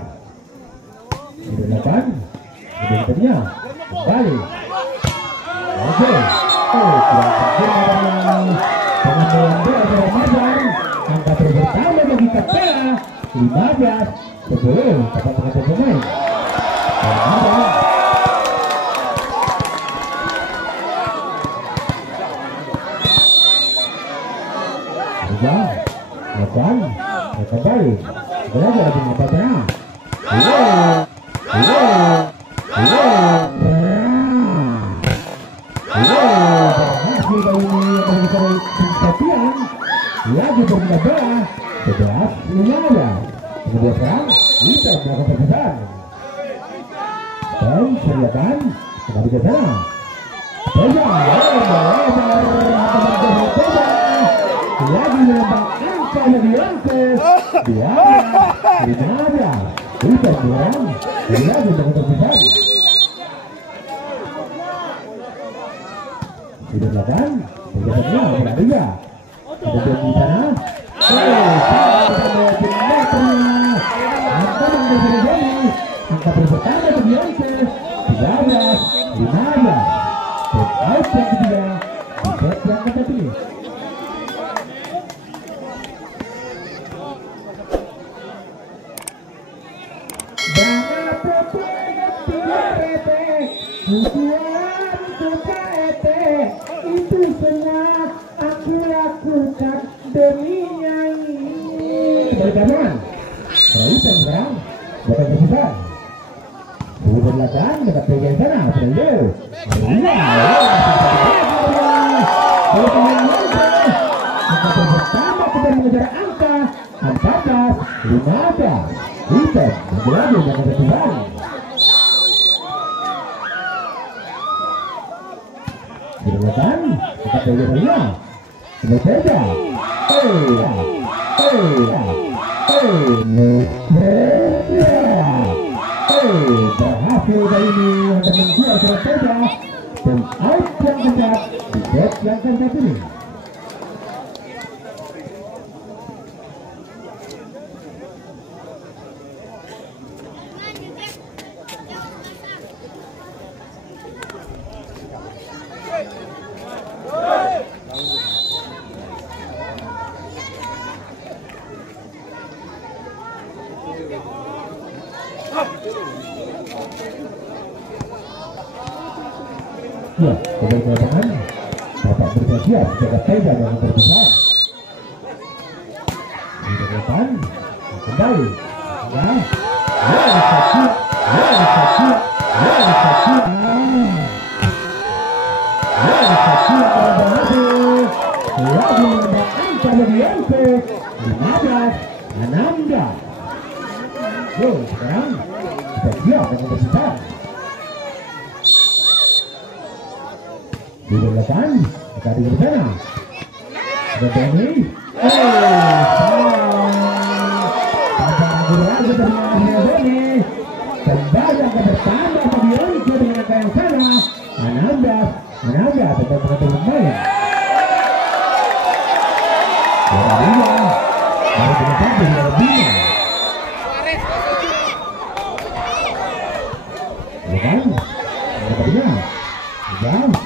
Sudah 8. Kemudian kembali. Oke. kurang sempurna dengan bola Ramadan. Angka pertama bagi Kapela 15-10 dapat mengatur pemain. Ramadan kembali belajar di mata tengah. Berhasil kali ini yang mencari perhatian. Lagi berpindah bola 11-15. Kemudian sekarang kita melakukan perpindahan. Dan seriakan kembali ke sana. Lagi melambang angka lebih angkes 15-15. Kita kurang lagi dengan perpindahan. Tidak lakukan pergerakannya berada. Kemudian di sana angka pertama bagi angkes 13-15. Out yang ketiga di set yang ke-3. Itu semua aku lakukan demi Nyai. Kembali kawan. Raisan sekarang bukan tersisa. Sudah belakang dekat bagian sana. Perlu. Angka pertama kita mengejar angka 14-15. Kita berlari dengan kesimpulan. Silakan kita belajarnya. Bekerja. Berhasil kali ini untuk menjual bekerja dan out yang keempat di set yang keempat ini. Ya, kembali ke lapangan. Bapak bersiap jaga tenda dengan perpisahan. Di depan, kembali. Ya, disakit. Lagi menembak angka bagi angkut 15-16. Sekarang kita siap dengan perpisahan. Di belakang, kita di sana. Ada Benny. Ragu-ragu ternyata Benny. Kembali angka bertambah bagi Onco dengan angka yang sama. 16 tetap mengatur pemain. Dia baru dengan satu di dalam bina. Bukan? Sepertinya. Jauh.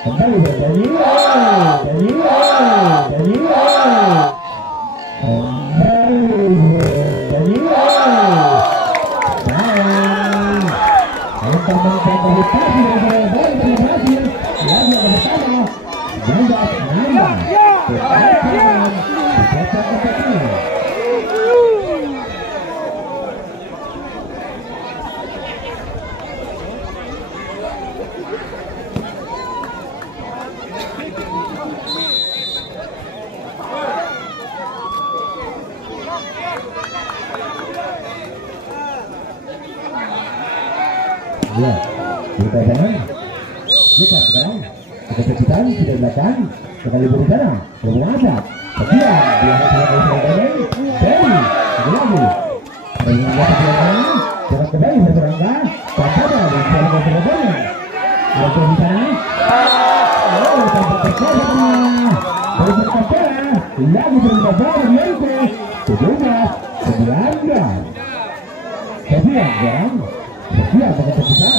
Kembali Danilo. Ya, kita jangan. Kita sekarang. Kita kepitan, kita belakang. Kita libur sana. Belum ada. Kemudian dia salah dari Dewi. Lagi. Jangan kembali berserangga. Pada di salah berserangga. Lalu di sana. Oh, sampai terkena. Berserangga. Lagi berserangga Menko. Kedua, Sebianda. Kemudian jarang. Siap dengan kita.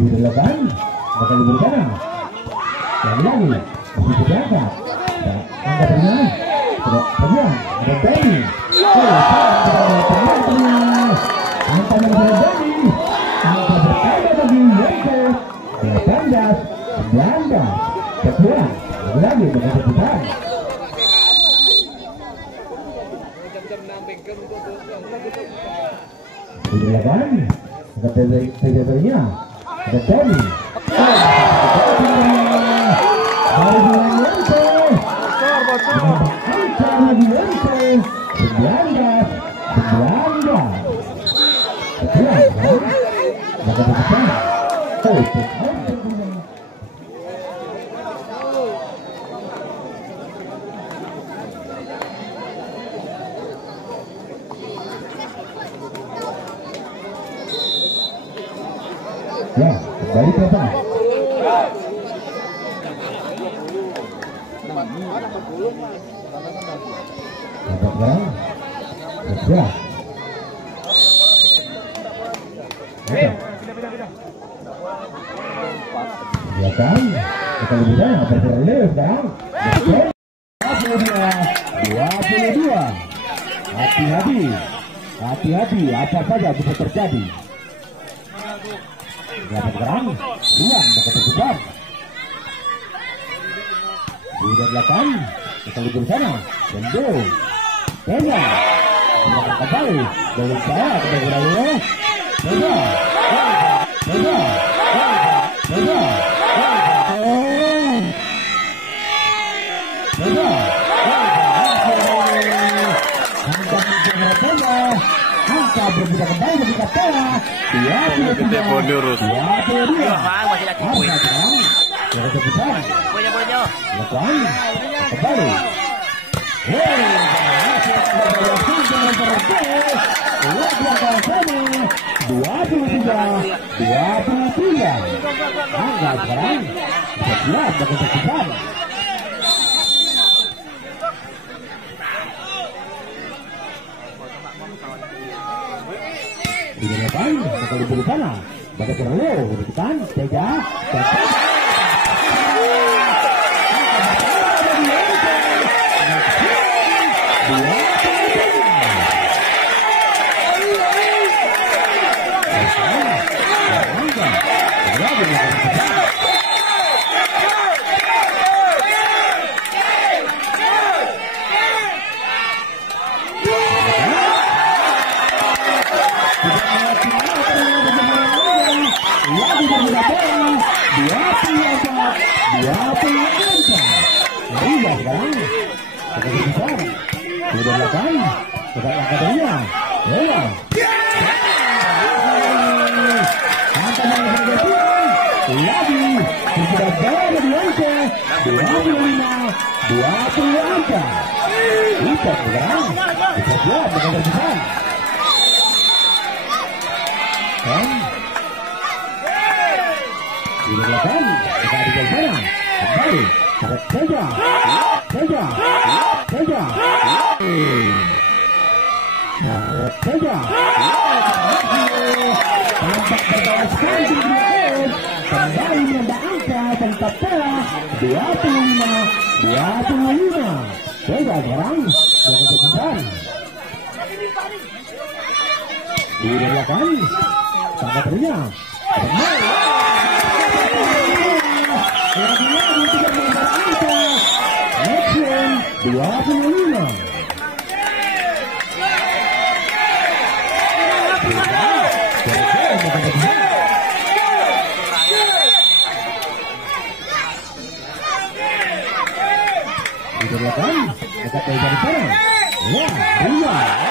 Dilakukan, bakal libur sana. Lagi, masih berangkat. Angkat dengan, kemudian ada Benny. Angkat dengan Benny. Angkat berkata bagi Menko. 18, 19, kedua, lagi dengan kita. Dilakukan, angkat terjadinya. Ada Tony. Baru bilang Menko. Angkat lagi Menko. 19. Kemudian, maka berdepan. Ya, kembali ke atas. Sekarang, ya. Ya kan, kita lebih banyak berperoleh sekarang. 22. Hati-hati, apa saja bisa terjadi. Dapat sekarang, ruang dekat terdepan. Sudah belakang, kita libur sana. Tentu, Tega. Kita kembali, dari saya kita beralih. Tega. Angka berbeda kembali dari Kapela. 22. Masih lagi poin. Kembali. Angka sekarang siap dengan keputusan. Di depan, bakal diberi sana. Bakal terlalu, depan, Tega. Kembali menambah angka dan Kapela 25. Tega sekarang dengan keputusan. Di belakang sangat ternya. Lagi-lagi tidak menambah angka. Action 25. Di belakang dekat dari sana. Wah, iya.